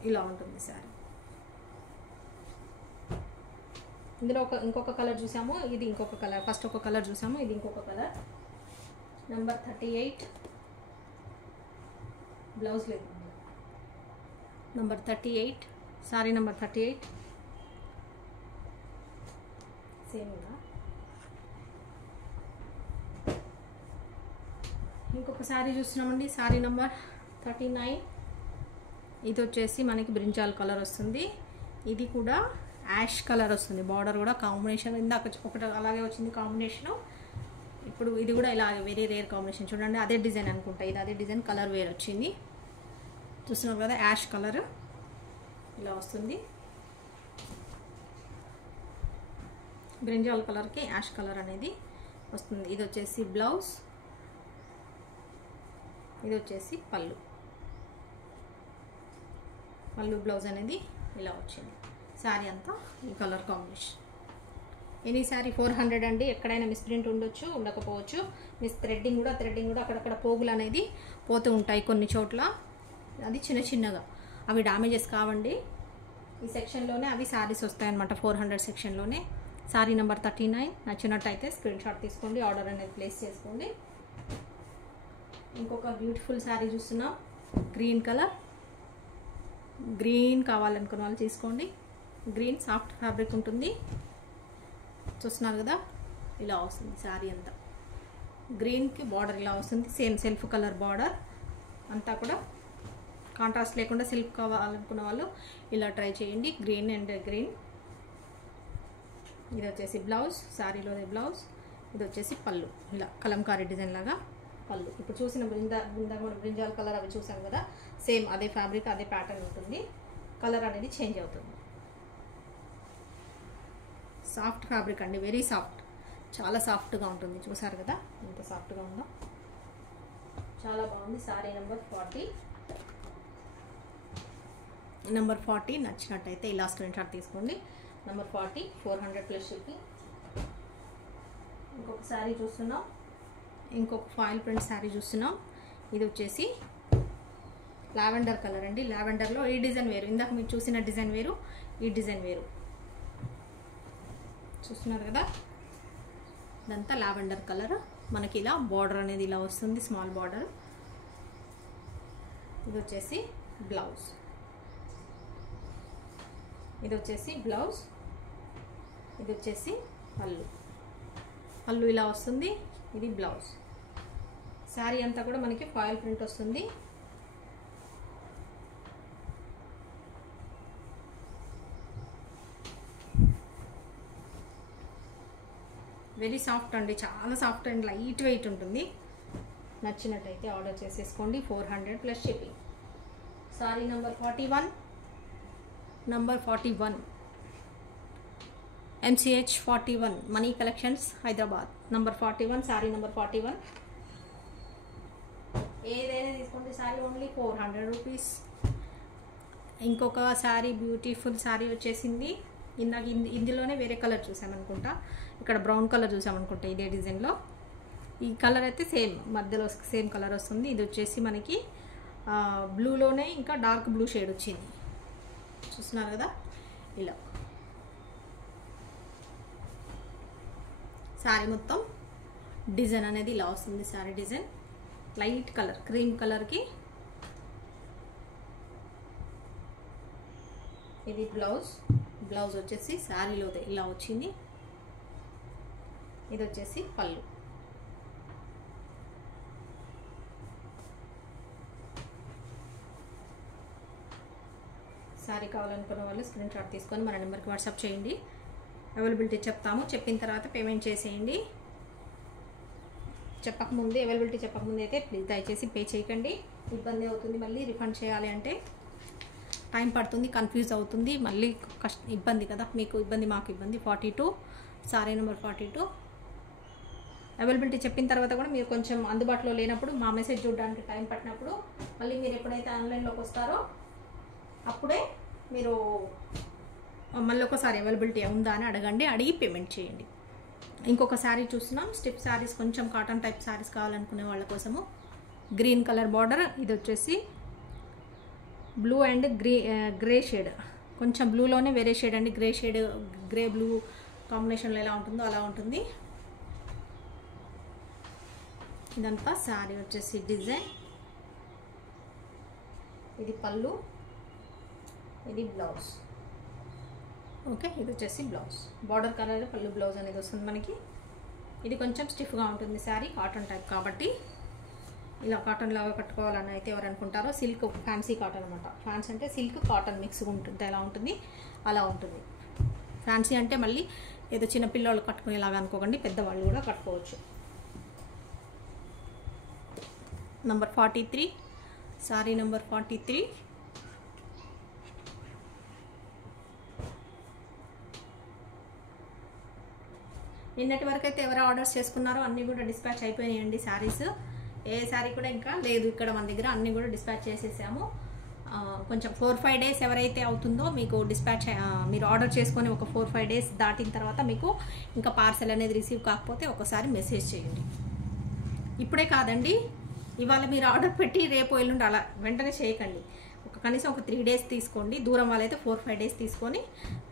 ఇలా ఉంటుంది శారీ. ఇందులో ఇంకొక కలర్ చూసాము, ఇది ఇంకొక కలర్. ఫస్ట్ ఒక కలర్ చూసాము, ఇది ఇంకొక కలర్. నెంబర్ 38 బ్లౌజ్ లేదు. Number 38 sorry number 38 సేమ్గా. ఇంకొక శారీ చూస్తున్నామండి, శారీ నెంబర్ 39. ఇది వచ్చేసి మనకి బ్రింజాల్ కలర్ వస్తుంది. ఇది కూడా యాష్ కలర్ వస్తుంది. బార్డర్ కూడా కాంబినేషన్ ఇందాక ఒకటి అలాగే వచ్చింది కాంబినేషను. ఇప్పుడు ఇది కూడా ఇలాగే వెరీ రేర్ కాంబినేషన్. చూడండి, అదే డిజైన్ అనుకుంటా. ఇది అదే డిజైన్, కలర్ వేర్ వచ్చింది. చూస్తున్నారు కదా యాష్ కలర్ ఇలా వస్తుంది. బ్రింజాల్ కలర్కి యాష్ కలర్ అనేది వస్తుంది. ఇది వచ్చేసి బ్లౌజ్, ఇది వచ్చేసి పళ్ళు. పళ్ళు బ్లౌజ్ అనేది ఇలా వచ్చింది. శారీ అంతా ఈ కలర్ కాంబినేషన్. ఎనీ శారీ 400 అండి. ఎక్కడైనా మిస్ ప్రింట్ ఉండొచ్చు, ఉండకపోవచ్చు. మిస్ థ్రెడ్డింగ్ కూడా అక్కడక్కడ పోగులు అనేది పోతూ ఉంటాయి కొన్ని చోట్ల. అది చిన్న చిన్నగా అవి డ్యామేజెస్ కావండి. ఈ సెక్షన్లోనే అవి శారీస్ వస్తాయన్నమాట. 400 సెక్షన్లోనే. శారీ నెంబర్ 39 నచ్చినట్టయితే స్క్రీన్ షాట్ తీసుకోండి, ఆర్డర్ అనేది ప్లేస్ చేసుకోండి. ఇంకొక బ్యూటిఫుల్ శారీ చూస్తున్నాం. Green colour. గ్రీన్ కావాలనుకున్న వాళ్ళు తీసుకోండి. గ్రీన్ సాఫ్ట్ ఫ్యాబ్రిక్ ఉంటుంది. చూస్తున్నారు కదా ఇలా వస్తుంది శారీ అంతా. గ్రీన్కి బార్డర్ ఇలా వస్తుంది. సేమ్ సెల్ఫ్ కలర్ బార్డర్ అంతా కూడా కాంట్రాస్ట్ లేకుండా సిల్క్ కావాలనుకున్న వాళ్ళు ఇలా ట్రై చేయండి. Green and green. ఇది వచ్చేసి బ్లౌజ్, శారీలోనే బ్లౌజ్. ఇది వచ్చేసి పళ్ళు, ఇలా కలంకారీ డిజైన్ లాగా పళ్ళు. ఇప్పుడు చూసిన బ్రింజాల్ కలర్ అవి చూసాం కదా, సేమ్ అదే ఫ్యాబ్రిక్ అదే ప్యాటర్న్ ఉంటుంది. కలర్ అనేది చేంజ్ అవుతుంది. సాఫ్ట్ ఫ్యాబ్రిక్ అండి, వెరీ సాఫ్ట్, చాలా సాఫ్ట్గా ఉంటుంది. చూసారు కదా ఎంత సాఫ్ట్గా ఉందో, చాలా బాగుంది. శారీ నెంబర్ 40. నెంబర్ 40 నచ్చినట్టయితే ఇలా స్క్రీన్ షాట్ తీసుకోండి. Number 40 400 plus shipping. ఇంకొక శారీ చూస్తున్నాం. ఇంకొక ఫాయిల్ ప్రింట్ శారీ చూస్తున్నాం. ఇది వచ్చేసి లావెండర్ కలర్ అండి. లావెండర్లో ఈ డిజైన్ వేరు, ఇందాక మీరు చూసిన డిజైన్ వేరు, ఈ డిజైన్ వేరు. చూస్తున్నారు కదా ఇదంతా లావెండర్ కలర్. మనకి ఇలా బార్డర్ అనేది ఇలా వస్తుంది, స్మాల్ బార్డర్. ఇది వచ్చేసి బ్లౌజ్. ఇది వచ్చేసి బ్లౌజ్. ఇది వచ్చేసి పళ్ళు. పళ్ళు ఇలా వస్తుంది. ఇది బ్లౌజ్. శారీ అంతా కూడా మనకి ఫాయిల్ ప్రింట్ వస్తుంది. వెరీ సాఫ్ట్ అండి, చాలా సాఫ్ట్ అండ్ లైట్ వెయిట్ ఉంటుంది. నచ్చినట్టయితే ఆర్డర్ చేసేసుకోండి. 400 plus shipping. Sari number 41. Number 41 MCH 41 money collections Hyderabad. Number 41 sari number 41. ఏదైనా తీసుకోండి శారీ ఓన్లీ 400 రూపీస్. ఇంకొక శారీ బ్యూటిఫుల్ శారీ వచ్చేసింది. ఇందాక ఇందులోనే వేరే కలర్ చూసామనుకుంటా, ఇక్కడ బ్రౌన్ కలర్ చూసామనుకుంటా ఇదే డిజైన్లో. ఈ కలర్ అయితే సేమ్ మధ్యలో సేమ్ కలర్ వస్తుంది. ఇది వచ్చేసి మనకి బ్లూలోనే ఇంకా డార్క్ బ్లూ షేడ్ వచ్చింది. చూస్తున్నారు కదా ఇలా శారీ మొత్తం డిజైన్ అనేది ఇలా వస్తుంది. Sari design light colour cream కలర్కి. ఇది బ్లౌజ్. బ్లౌజ్ వచ్చేసి శారీలో ఇలా వచ్చింది. ఇది వచ్చేసి పళ్ళు. శారీ కావాలనుకున్న వాళ్ళు స్క్రీన్ షాట్ తీసుకొని మన నెంబర్కి వాట్సాప్ చేయండి. అవైలబిలిటీ చెప్తాము, చెప్పిన తర్వాత పేమెంట్ చేసేయండి. చెప్పకముందే అవైలబిలిటీ చెప్పకముందే అయితే ప్లీజ్ దయచేసి పే చేయకండి. ఇబ్బంది అవుతుంది, మళ్ళీ రిఫండ్ చేయాలి అంటే టైం పడుతుంది, కన్ఫ్యూజ్ అవుతుంది, మళ్ళీ ఇబ్బంది కదా, మీకు ఇబ్బంది మాకు ఇబ్బంది. 42 శారీ నెంబర్ 42. అవైలబిలిటీ చెప్పిన తర్వాత కూడా మీరు కొంచెం అందుబాటులో లేనప్పుడు, మా మెసేజ్ చూడడానికి టైం పట్టినప్పుడు, మళ్ళీ మీరు ఎప్పుడైతే ఆన్లైన్లోకి వస్తారో అప్పుడే మీరు మళ్ళీ ఒకసారి అవైలబిలిటీ ఉందా అని అడగండి, అడిగి పేమెంట్ చేయండి. ఇంకొక శారీ చూస్తున్నాం. స్టిప్ శారీస్, కొంచెం కాటన్ టైప్ శారీస్ కావాలనుకునే వాళ్ళ కోసము. Green colour border. ఇది వచ్చేసి బ్లూ అండ్ గ్రే షేడ్, కొంచెం బ్లూలోనే వేరే షేడ్ అండి, గ్రే షేడ్, గ్రే బ్లూ కాంబినేషన్లో ఎలా ఉంటుందో అలా ఉంటుంది. ఇదంతా శారీ వచ్చేసి డిజైన్. ఇది పళ్ళు, ఇది బ్లౌజ్. ఓకే, ఇది వచ్చేసి బ్లౌజ్. బార్డర్ కలర్ పళ్ళు బ్లౌజ్ అనేది వస్తుంది మనకి. ఇది కొంచెం స్టిఫ్గా ఉంటుంది శారీ, కాటన్ టైప్ కాబట్టి. ఇలా కాటన్ లాగా కట్టుకోవాలని అయితే ఎవరు అనుకుంటారో, సిల్క్ ఫ్యాన్సీ కాటన్ అనమాట. ఫ్యాన్సీ అంటే సిల్క్ కాటన్ మిక్స్ ఉంటుంది, ఎలా ఉంటుంది అలా ఉంటుంది. ఫ్యాన్సీ అంటే మళ్ళీ ఏదో చిన్న పిల్లలు కట్టుకునేలాగా అనుకోకండి, పెద్దవాళ్ళు కూడా కట్టుకోవచ్చు. Number 43 sorry number 43. నిన్నటి వరకు అయితే ఎవరు ఆర్డర్స్ చేసుకున్నారో అన్నీ కూడా డిస్పాచ్ అయిపోయినాయండి శారీస్. ఏ శారీ కూడా ఇంకా లేదు ఇక్కడ మన దగ్గర, అన్నీ కూడా డిస్పాచ్ చేసేసాము. కొంచెం 4-5 డేస్ ఎవరైతే అవుతుందో మీకు డిస్పాచ్, మీరు ఆర్డర్ చేసుకొని ఒక 4-5 డేస్ దాటిన తర్వాత మీకు ఇంకా పార్సల్ అనేది రిసీవ్ కాకపోతే ఒకసారి మెసేజ్ చేయండి. ఇప్పుడే కాదండి, ఇవాళ మీరు ఆర్డర్ పెట్టి రేపు ఎల్లుండి అలా వెంటనే చేయకండి. కనీసం ఒక 3 డేస్ తీసుకోండి. దూరం వాళ్ళైతే 4-5 డేస్ తీసుకొని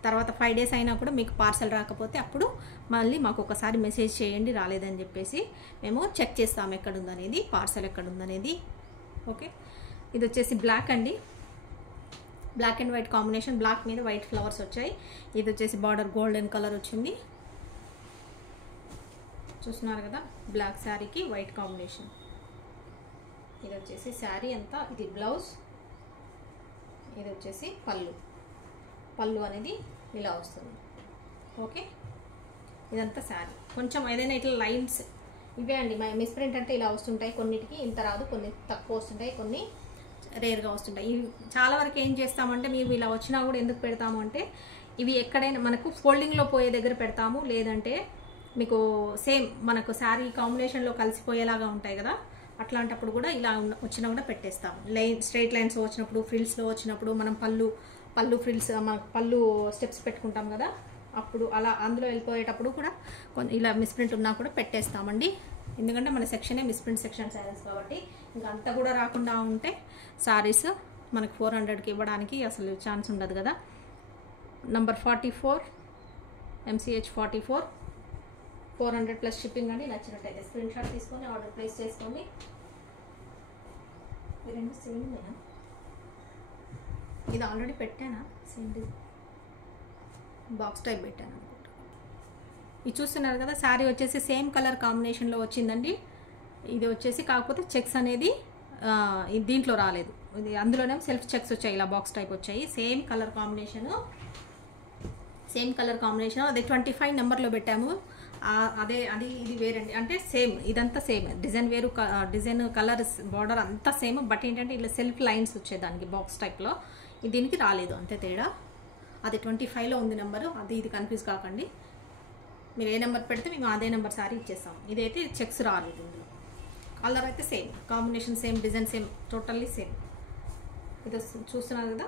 తర్వాత 5 డేస్ అయినా కూడా మీకు పార్సల్ రాకపోతే అప్పుడు మళ్ళీ మాకు ఒకసారి మెసేజ్ చేయండి రాలేదని చెప్పేసి. మేము చెక్ చేస్తాము ఎక్కడుందనేది, పార్సల్ ఎక్కడుందనేది. ఓకే, ఇది వచ్చేసి బ్లాక్ అండి, black and white combination. Black మీద వైట్ ఫ్లవర్స్ వచ్చాయి. ఇది వచ్చేసి బార్డర్ గోల్డెన్ కలర్ వచ్చింది, చూస్తున్నారు కదా. బ్లాక్ శారీకి వైట్ కాంబినేషన్. ఇది వచ్చేసి శారీ అంతా, ఇది బ్లౌజ్, ఇది వచ్చేసి పళ్ళు. పళ్ళు అనేది ఇలా వస్తుంది. ఓకే, ఇదంతా శారీ. కొంచెం ఏదైనా ఇట్లా లైన్స్ ఇవే అండి, మిస్ప్రింట్ అంటే ఇలా వస్తుంటాయి. కొన్నిటికి ఇంత రాదు, కొన్ని తక్కువ వస్తుంటాయి, కొన్ని రేర్గా వస్తుంటాయి. ఇవి చాలా వరకు ఏం చేస్తామంటే, మేము ఇలా వచ్చినా కూడా ఎందుకు పెడతాము అంటే, ఇవి ఎక్కడైనా మనకు ఫోల్డింగ్లో పోయే దగ్గర పెడతాము, లేదంటే మీకు సేమ్ మనకు శారీ కాంబినేషన్లో కలిసిపోయేలాగా ఉంటాయి కదా, అట్లాంటప్పుడు కూడా ఇలా వచ్చినా కూడా పెట్టేస్తాము. స్ట్రైట్ లైన్స్ వచ్చినప్పుడు, ఫ్రిల్స్లో వచ్చినప్పుడు, మనం పళ్ళు ఫ్రిల్స్, మన పళ్ళు స్టెప్స్ పెట్టుకుంటాం కదా, అప్పుడు అలా అందులో వెళ్ళిపోయేటప్పుడు కూడా ఇలా మిస్ప్రింట్ ఉన్నా కూడా పెట్టేస్తామండి. ఎందుకంటే మన సెక్షనే మిస్ప్రింట్ సెక్షన్ శారీస్ కాబట్టి. ఇంకా అంతా కూడా రాకుండా ఉంటే శారీస్ మనకు 400కి ఇవ్వడానికి అసలు ఛాన్స్ ఉండదు కదా. నంబర్ 44, MCH 44, 400 ప్లస్ షిప్పింగ్ అండి. నచ్చినట్టయితే స్క్రీన్ షాట్ తీసుకొని ఆర్డర్ ప్లేస్ చేసుకోండి. ఈ రెండు సేమ్ ఇది ఆల్రెడీ పెట్టానా, సేమ్ బాక్స్ టైప్ పెట్టాను అనుకుంటా. ఇది చూస్తున్నారు కదా, శారీ వచ్చేసి సేమ్ కలర్ కాంబినేషన్లో వచ్చిందండి. ఇది వచ్చేసి కాకపోతే చెక్స్ అనేది దీంట్లో రాలేదు, ఇది అందులోనే సెల్ఫ్ చెక్స్ వచ్చాయి, ఇలా బాక్స్ టైప్ వచ్చాయి. సేమ్ కలర్ కాంబినేషన్, అదే 25 నెంబర్లో పెట్టాము. అదే అది ఇది వేరండి, అంటే సేమ్, ఇదంతా సేమ్, డిజైన్ వేరు, డిజైన్ కలర్ బార్డర్ అంతా సేమ్. బట్ ఏంటంటే ఇలా సెల్ఫ్ లైన్స్ వచ్చాయి దానికి బాక్స్ టైప్లో, దీనికి రాలేదు, అంతే తేడా. అది 25లో ఉంది నెంబరు, అది ఇది కన్ఫ్యూజ్ కాకండి. మీరు ఏ నెంబర్ పెడితే మేము అదే నెంబర్ సారీ ఇచ్చేస్తాం. ఇదైతే చెక్స్ రాలేదు ఇందులో. కలర్ అయితే same, combination same, design same, totally same. ఇది చూస్తున్నారు కదా,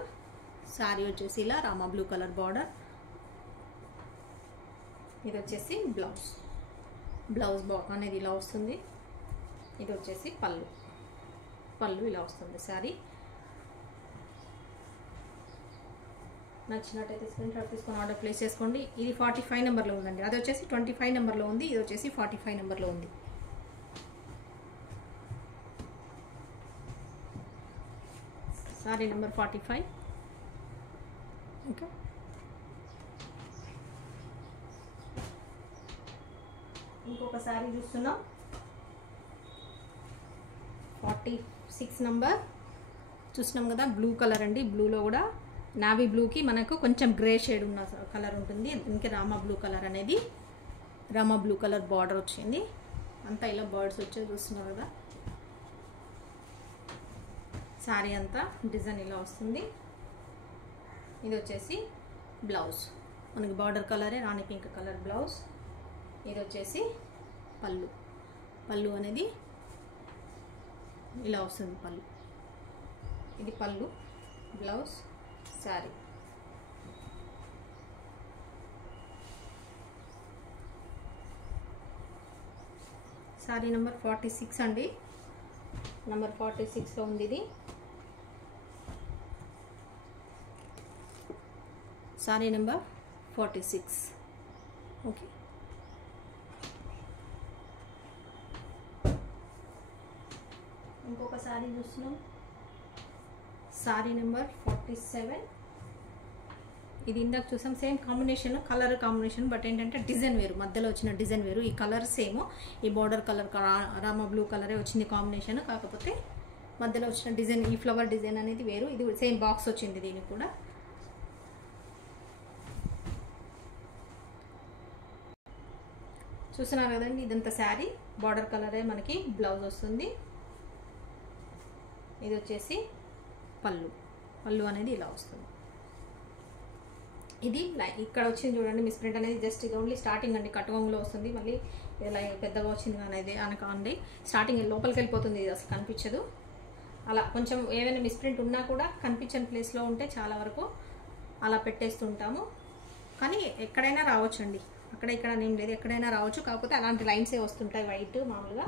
శారీ వచ్చేసి ఇలా రామా బ్లూ కలర్ బార్డర్. ఇది వచ్చేసి బ్లౌజ్ అనేది ఇలా వస్తుంది. ఇది వచ్చేసి పళ్ళు ఇలా వస్తుంది శారీ. నచ్చినట్టయితే స్క్రీన్ షాట్ తీసుకొని ఆర్డర్ ప్లేస్ చేసుకోండి. ఇది 45 నెంబర్లో ఉందండి, అది వచ్చేసి 25 నెంబర్లో ఉంది, ఇది వచ్చేసి 45 నెంబర్లో ఉంది. Sorry number 45. ఓకే, ఇంకొక శారీ చూస్తున్నాం, 46 నెంబర్ చూసినాం కదా. బ్లూ కలర్ అండి, బ్లూలో కూడా నావీ బ్లూకి మనకు కొంచెం గ్రే షేడ్ ఉన్న కలర్ ఉంటుంది. ఇంకా రామా బ్లూ కలర్ అనేది, రామా బ్లూ కలర్ బార్డర్ వచ్చింది. అంతా ఇలా బర్డ్స్ వచ్చేది చూస్తున్నారు కదా. శారీ అంతా డిజైన్ ఇలా వస్తుంది. ఇది వచ్చేసి బ్లౌజ్, మనకి బార్డర్ కలరే రాణి పింక్ కలర్ బ్లౌజ్. ఇది వచ్చేసి పళ్ళు అనేది ఇలా వస్తుంది. ఇది పళ్ళు, బ్లౌజ్, శారీ. శారీ నెంబర్ 46 అండి, నెంబర్ 46లో ఉంది ఇది. శారీ నెంబర్ 46. ఓకే, ఇంకొక శారీ చూస్తున్నాం, శారీ నెంబర్ 47. ఇది ఇందాక చూసాం, same combination, colour combination, but ఏంటంటే డిజైన్ వేరు, మధ్యలో వచ్చిన డిజైన్ వేరు. ఈ కలర్ సేమ్, ఈ బార్డర్ కలర్ రామా బ్లూ కలరే వచ్చింది కాంబినేషన్, కాకపోతే మధ్యలో వచ్చిన డిజైన్, ఈ ఫ్లవర్ డిజైన్ అనేది వేరు. ఇది సేమ్ బాక్స్ వచ్చింది దీనికి కూడా. చూస్తున్నారు కదండి, ఇదంతా శారీ, బార్డర్ కలరే మనకి బ్లౌజ్ వస్తుంది. ఇది వచ్చేసి పళ్ళు అనేది ఇలా వస్తుంది. ఇది ఇక్కడ వచ్చింది చూడండి మిస్ ప్రింట్ అనేది జస్ట్ ఇది ఓన్లీ స్టార్టింగ్ అండి, కట్టుకొంగులో వస్తుంది. మళ్ళీ ఇలా పెద్దగా వచ్చింది అనేది అనకండి, స్టార్టింగ్ లోపలికి వెళ్ళిపోతుంది, ఇది అసలు కనిపించదు. అలా కొంచెం ఏమైనా మిస్ ప్రింట్ ఉన్నా కూడా కనిపించని ప్లేస్లో ఉంటే చాలా వరకు అలా పెట్టేస్తుంటాము. కానీ ఎక్కడైనా రావచ్చండి, అక్కడ ఇక్కడ ఏం లేదు, ఎక్కడైనా రావచ్చు. కాకపోతే అలాంటి లైన్సే వస్తుంటాయి వైట్ మామూలుగా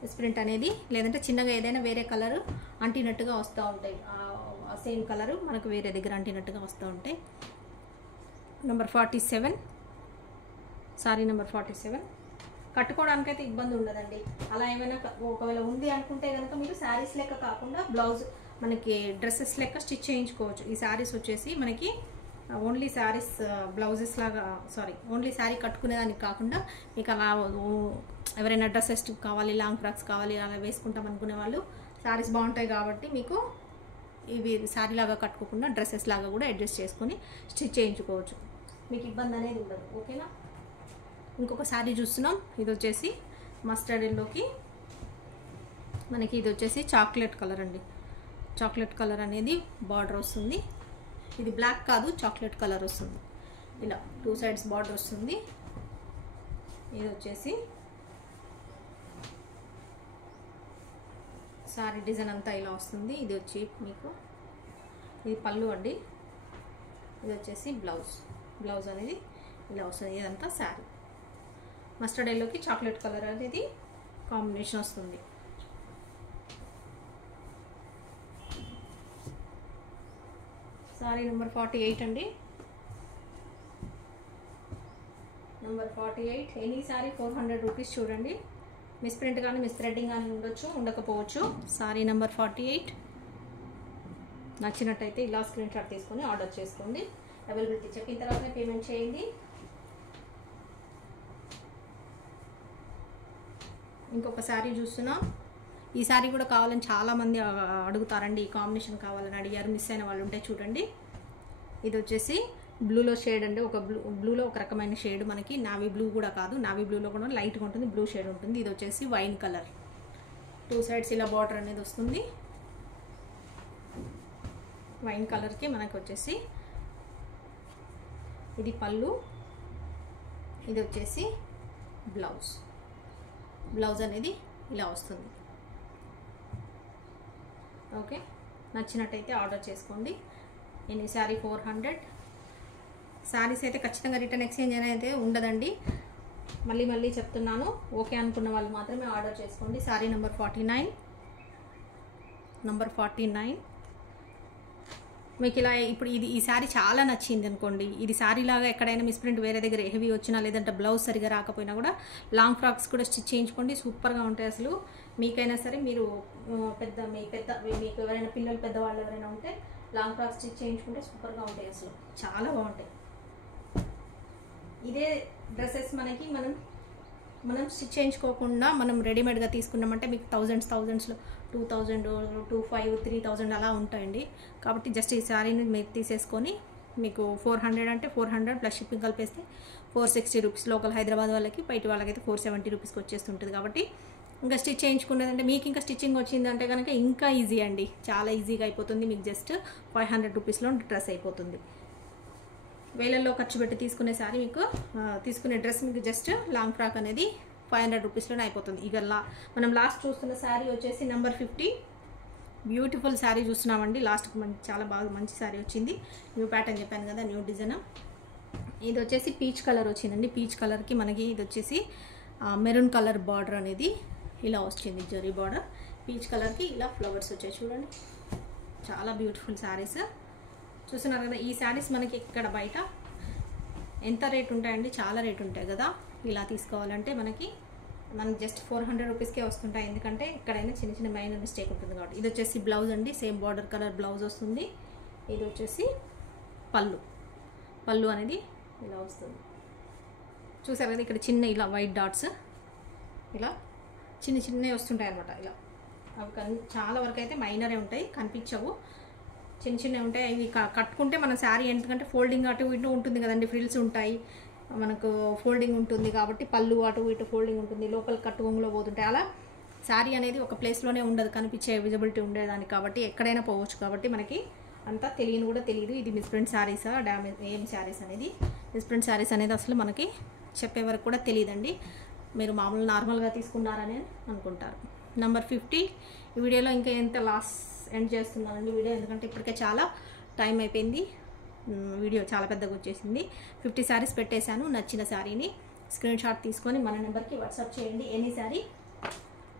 మిస్ ప్రింట్ అనేది. లేదంటే చిన్నగా ఏదైనా వేరే కలర్ అంటినట్టుగా వస్తూ ఉంటాయి, సేమ్ కలరు మనకు వేరే దగ్గర అంటినట్టుగా వస్తూ ఉంటాయి. Number 47 sorry number 47. కట్టుకోవడానికైతే ఇబ్బంది ఉండదండి. అలా ఏమైనా ఒకవేళ ఉంది అనుకుంటే కనుక మీరు శారీస్ లెక్క కాకుండా బ్లౌజ్ మనకి డ్రెస్సెస్ లెక్క స్టిచ్ చేయించుకోవచ్చు. ఈ శారీస్ వచ్చేసి మనకి ఓన్లీ శారీస్ బ్లౌజెస్ లాగా ఓన్లీ శారీ కట్టుకునేదానికి కాకుండా మీకు అలా ఎవరైనా డ్రెస్సెస్ కావాలి, లాంగ్ ఫ్రాక్స్ కావాలి అలా వేసుకుంటాం అనుకునే వాళ్ళు శారీస్ బాగుంటాయి కాబట్టి మీకు ఇవి శారీ లాగా కట్టుకోకుండా డ్రెస్సెస్ లాగా కూడా అడ్జస్ట్ చేసుకొని స్టిచ్ చేయించుకోవచ్చు, మీకు ఇబ్బంది అనేది ఉండదు. ఓకేనా. ఇంకొక శారీ చూస్తున్నాం, ఇది వచ్చేసి మస్టర్డ్ ఎల్లోకి మనకి ఇది వచ్చేసి చాక్లెట్ కలర్ అండి. చాక్లెట్ కలర్ అనేది బార్డర్ వస్తుంది. ఇది బ్లాక్ కాదు, చాక్లెట్ కలర్ వస్తుంది. ఇలా 2 సైడ్స్ బార్డర్ వస్తుంది. ఇది వచ్చేసి సారీ డిజైన్ అంతా ఇలా వస్తుంది. ఇది వచ్చి మీకు ఇది పళ్ళు అండి. ఇది వచ్చేసి బ్లౌజ్ అనేది ఇలా వస్తుంది. ఇదంతా శారీ మస్టర్డ్ ఎల్లోకి చాక్లెట్ కలర్ అనేది కాంబినేషన్ వస్తుంది. సారీ నెంబర్ 48 అండి. Number 48 any sorry 400 rupees. చూడండి మిస్ ప్రింట్ కానీ మిస్ థ్రెడ్డింగ్ కానీ ఉండొచ్చు, ఉండకపోవచ్చు. సారీ నెంబర్ 48 నచ్చినట్టయితే ఇలా స్క్రీన్ షాట్ తీసుకొని ఆర్డర్ చేసుకోండి. అవైలబిలిటీ చెప్పిన తర్వాతనే పేమెంట్ చేయండి. ఇంకొక శారీ చూస్తున్నాం. ఈ శారీ కూడా కావాలని చాలామంది అడుగుతారండి, ఈ కాంబినేషన్ కావాలని అడిగారు. మిస్ అయిన వాళ్ళు ఉంటే చూడండి. ఇది వచ్చేసి బ్లూలో షేడ్ అండి, ఒక బ్లూలో ఒక రకమైన షేడ్, మనకి నావీ బ్లూ కూడా కాదు, నావీ బ్లూలో కూడా లైట్గా ఉంటుంది, బ్లూ షేడ్ ఉంటుంది. ఇది వచ్చేసి వైన్ కలర్, 2 సైడ్స్ ఇలా బార్డర్ అనేది వస్తుంది. వైన్ కలర్కి మనకు వచ్చేసి ఇది పళ్ళు, ఇది వచ్చేసి బ్లౌజ్ అనేది ఇలా వస్తుంది. ఓకే, నచ్చినట్టయితే ఆర్డర్ చేసుకోండి. ఎన్ని శారీ 400. శారీస్ అయితే ఖచ్చితంగా రిటర్న్ ఎక్స్చేంజ్ అనేది ఉండదండి, మళ్ళీ చెప్తున్నాను. ఓకే అనుకున్న వాళ్ళు మాత్రమే ఆర్డర్ చేసుకోండి. శారీ నెంబర్ 49 మీకు ఇలా ఇప్పుడు ఈ శారీ చాలా నచ్చింది అనుకోండి, ఇది శారీ లాగా ఎక్కడైనా మిస్ ప్రింట్ వేరే దగ్గర హెవీ వచ్చినా లేదంటే బ్లౌజ్ సరిగా రాకపోయినా కూడా లాంగ్ ఫ్రాక్స్ కూడా స్టిచ్ చేయించుకోండి, సూపర్గా ఉంటాయి. అసలు మీకైనా సరే మీరు మీకు ఎవరైనా పిల్లలు పెద్దవాళ్ళు ఎవరైనా ఉంటే లాంగ్ ఫ్రాక్స్ స్టిచ్ చేయించుకుంటే సూపర్గా ఉంటాయి, అసలు చాలా బాగుంటాయి. ఇదే డ్రెస్సెస్ మనకి మనం స్టిచ్ చేయించుకోకుండా మనం రెడీమేడ్గా తీసుకున్నామంటే మీకు థౌజండ్స్లో 2000, 2500, 3000 అలా ఉంటాయండి. కాబట్టి జస్ట్ ఈ శారీని మీరు తీసేసుకొని మీకు 400 అంటే 400 ప్లస్ షిప్పింగ్ కలిపేస్తే 460 రూపీస్. లోకల్ హైదరాబాద్ వాళ్ళకి, బయట వాళ్ళకైతే 470 రూపీస్కి వచ్చేస్తుంటుంది. కాబట్టి ఇంకా స్టిచ్ చేయించుకునేదంటే మీకు ఇంకా స్టిచ్చింగ్ వచ్చిందంటే కనుక ఇంకా ఈజీ అండి, చాలా ఈజీగా అయిపోతుంది. మీకు జస్ట్ 500 రూపీస్లో డ్రెస్ అయిపోతుంది. వేలల్లో ఖర్చు పెట్టి తీసుకునే శారీ మీకు తీసుకునే డ్రెస్ మీకు జస్ట్ లాంగ్ ఫ్రాక్ అనేది 500 రూపీస్లోనే అయిపోతుంది. ఇక మనం లాస్ట్ చూస్తున్న శారీ వచ్చేసి నెంబర్ 50. బ్యూటిఫుల్ శారీ చూస్తున్నామండి. లాస్ట్కి చాలా బాగా మంచి శారీ వచ్చింది. న్యూ ప్యాటర్న్ చెప్పాను కదా, న్యూ డిజైన్. ఇది వచ్చేసి పీచ్ కలర్ వచ్చిందండి. పీచ్ కలర్కి మనకి ఇది వచ్చేసి మెరూన్ కలర్ బార్డర్ అనేది ఇలా వచ్చింది, జరీ బార్డర్. పీచ్ కలర్కి ఇలా ఫ్లవర్స్ వచ్చాయి చూడండి, చాలా బ్యూటిఫుల్ శారీస్. చూస్తున్నారు కదా, ఈ శారీస్ మనకి ఇక్కడ బయట ఎంత రేట్ ఉంటాయండి, చాలా రేట్ ఉంటాయి కదా. ఇలా తీసుకోవాలంటే మనకి జస్ట్ 400 రూపీస్కే వస్తుంటాయి, ఎందుకంటే ఎక్కడైనా చిన్న మైనర్ మిస్టేక్ ఉంటుంది కాబట్టి. ఇది వచ్చేసి బ్లౌజ్ అండి, సేమ్ బార్డర్ కలర్ బ్లౌజ్ వస్తుంది. ఇది వచ్చేసి పళ్ళు అనేది ఇలా వస్తుంది. చూసారు కదా, ఇక్కడ చిన్న ఇలా వైట్ డాట్స్ ఇలా చిన్నవి వస్తుంటాయి అనమాట. ఇలా అవి చాలా వరకు అయితే మైనరే ఉంటాయి, కనిపించవు, చిన్నవి ఉంటాయి. ఇవి కట్టుకుంటే మన శారీ ఎందుకంటే ఫోల్డింగ్ అటు ఇటు ఉంటుంది కదండి, ఫ్రిల్స్ ఉంటాయి, మనకు ఫోల్డింగ్ ఉంటుంది కాబట్టి పళ్ళు అటు ఇటు ఫోల్డింగ్ ఉంటుంది, లోపల కట్టుకొంగులో పోతుంటాయి. అలా శారీ అనేది ఒక ప్లేస్లోనే ఉండదు, కనిపించే విజిబిలిటీ ఉండేదానికి, కాబట్టి ఎక్కడైనా పోవచ్చు. కాబట్టి మనకి అంతా కూడా తెలియదు ఇది మిస్ప్రింట్ శారీసా డ్యామేజ్ ఏం శారీస్ అనేది. మిస్ప్రింట్ శారీస్ అనేది అసలు మనకి చెప్పే వరకు కూడా తెలియదండి. మీరు మామూలు నార్మల్గా తీసుకున్నారని అనుకుంటారు. నెంబర్ 50 ఈ వీడియోలో ఇంకా ఎంత ఎండ్ చేస్తున్నానండి వీడియో, ఎందుకంటే ఇప్పటికే చాలా టైం అయిపోయింది. వీడియో చాలా పెద్దగా వచ్చేసింది. 50 శారీస్ పెట్టేశాను. నచ్చిన శారీని స్క్రీన్ షాట్ తీసుకొని మన నెంబర్కి వాట్సాప్ చేయండి. Any sari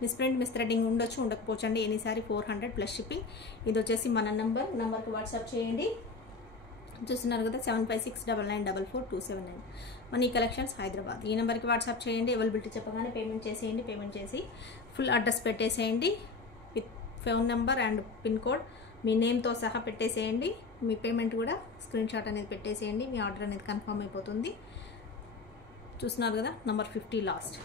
misprint miss threading ఉండొచ్చు, ఉండకపోవచ్చండి. Any sari 400 plus shipping. ఇది వచ్చేసి మన నెంబర్కి వాట్సాప్ చేయండి. చూస్తున్నారు కదా 7569944279. Money collections Hyderabad. ఈ నెంబర్కి వాట్సాప్ చేయండి. అవైలబిలిటీ చెప్పగానే పేమెంట్ చేసేయండి. పేమెంట్ చేసి ఫుల్ అడ్రస్ పెట్టేసేయండి with phone number and pin code మీ నేమ్తో సహా పెట్టేసేయండి. మీ పేమెంట్ కూడా స్క్రీన్ షాట్ అనేది పెట్టేసేయండి. మీ ఆర్డర్ అనేది కన్ఫర్మ్ అయిపోతుంది. చూస్తున్నారు కదా నెంబర్ 50 లాస్ట్.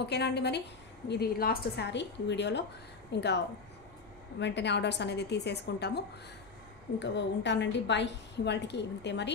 ఓకేనా అండి, మరి ఇది లాస్ట్ శారీ ఈ వీడియోలో. ఇంకా వెంటనే ఆర్డర్స్ అనేది తీసేసుకుంటాము. ఇంకా ఉంటానండి. బాయ్. ఇవాళకి ఇంతే మరి.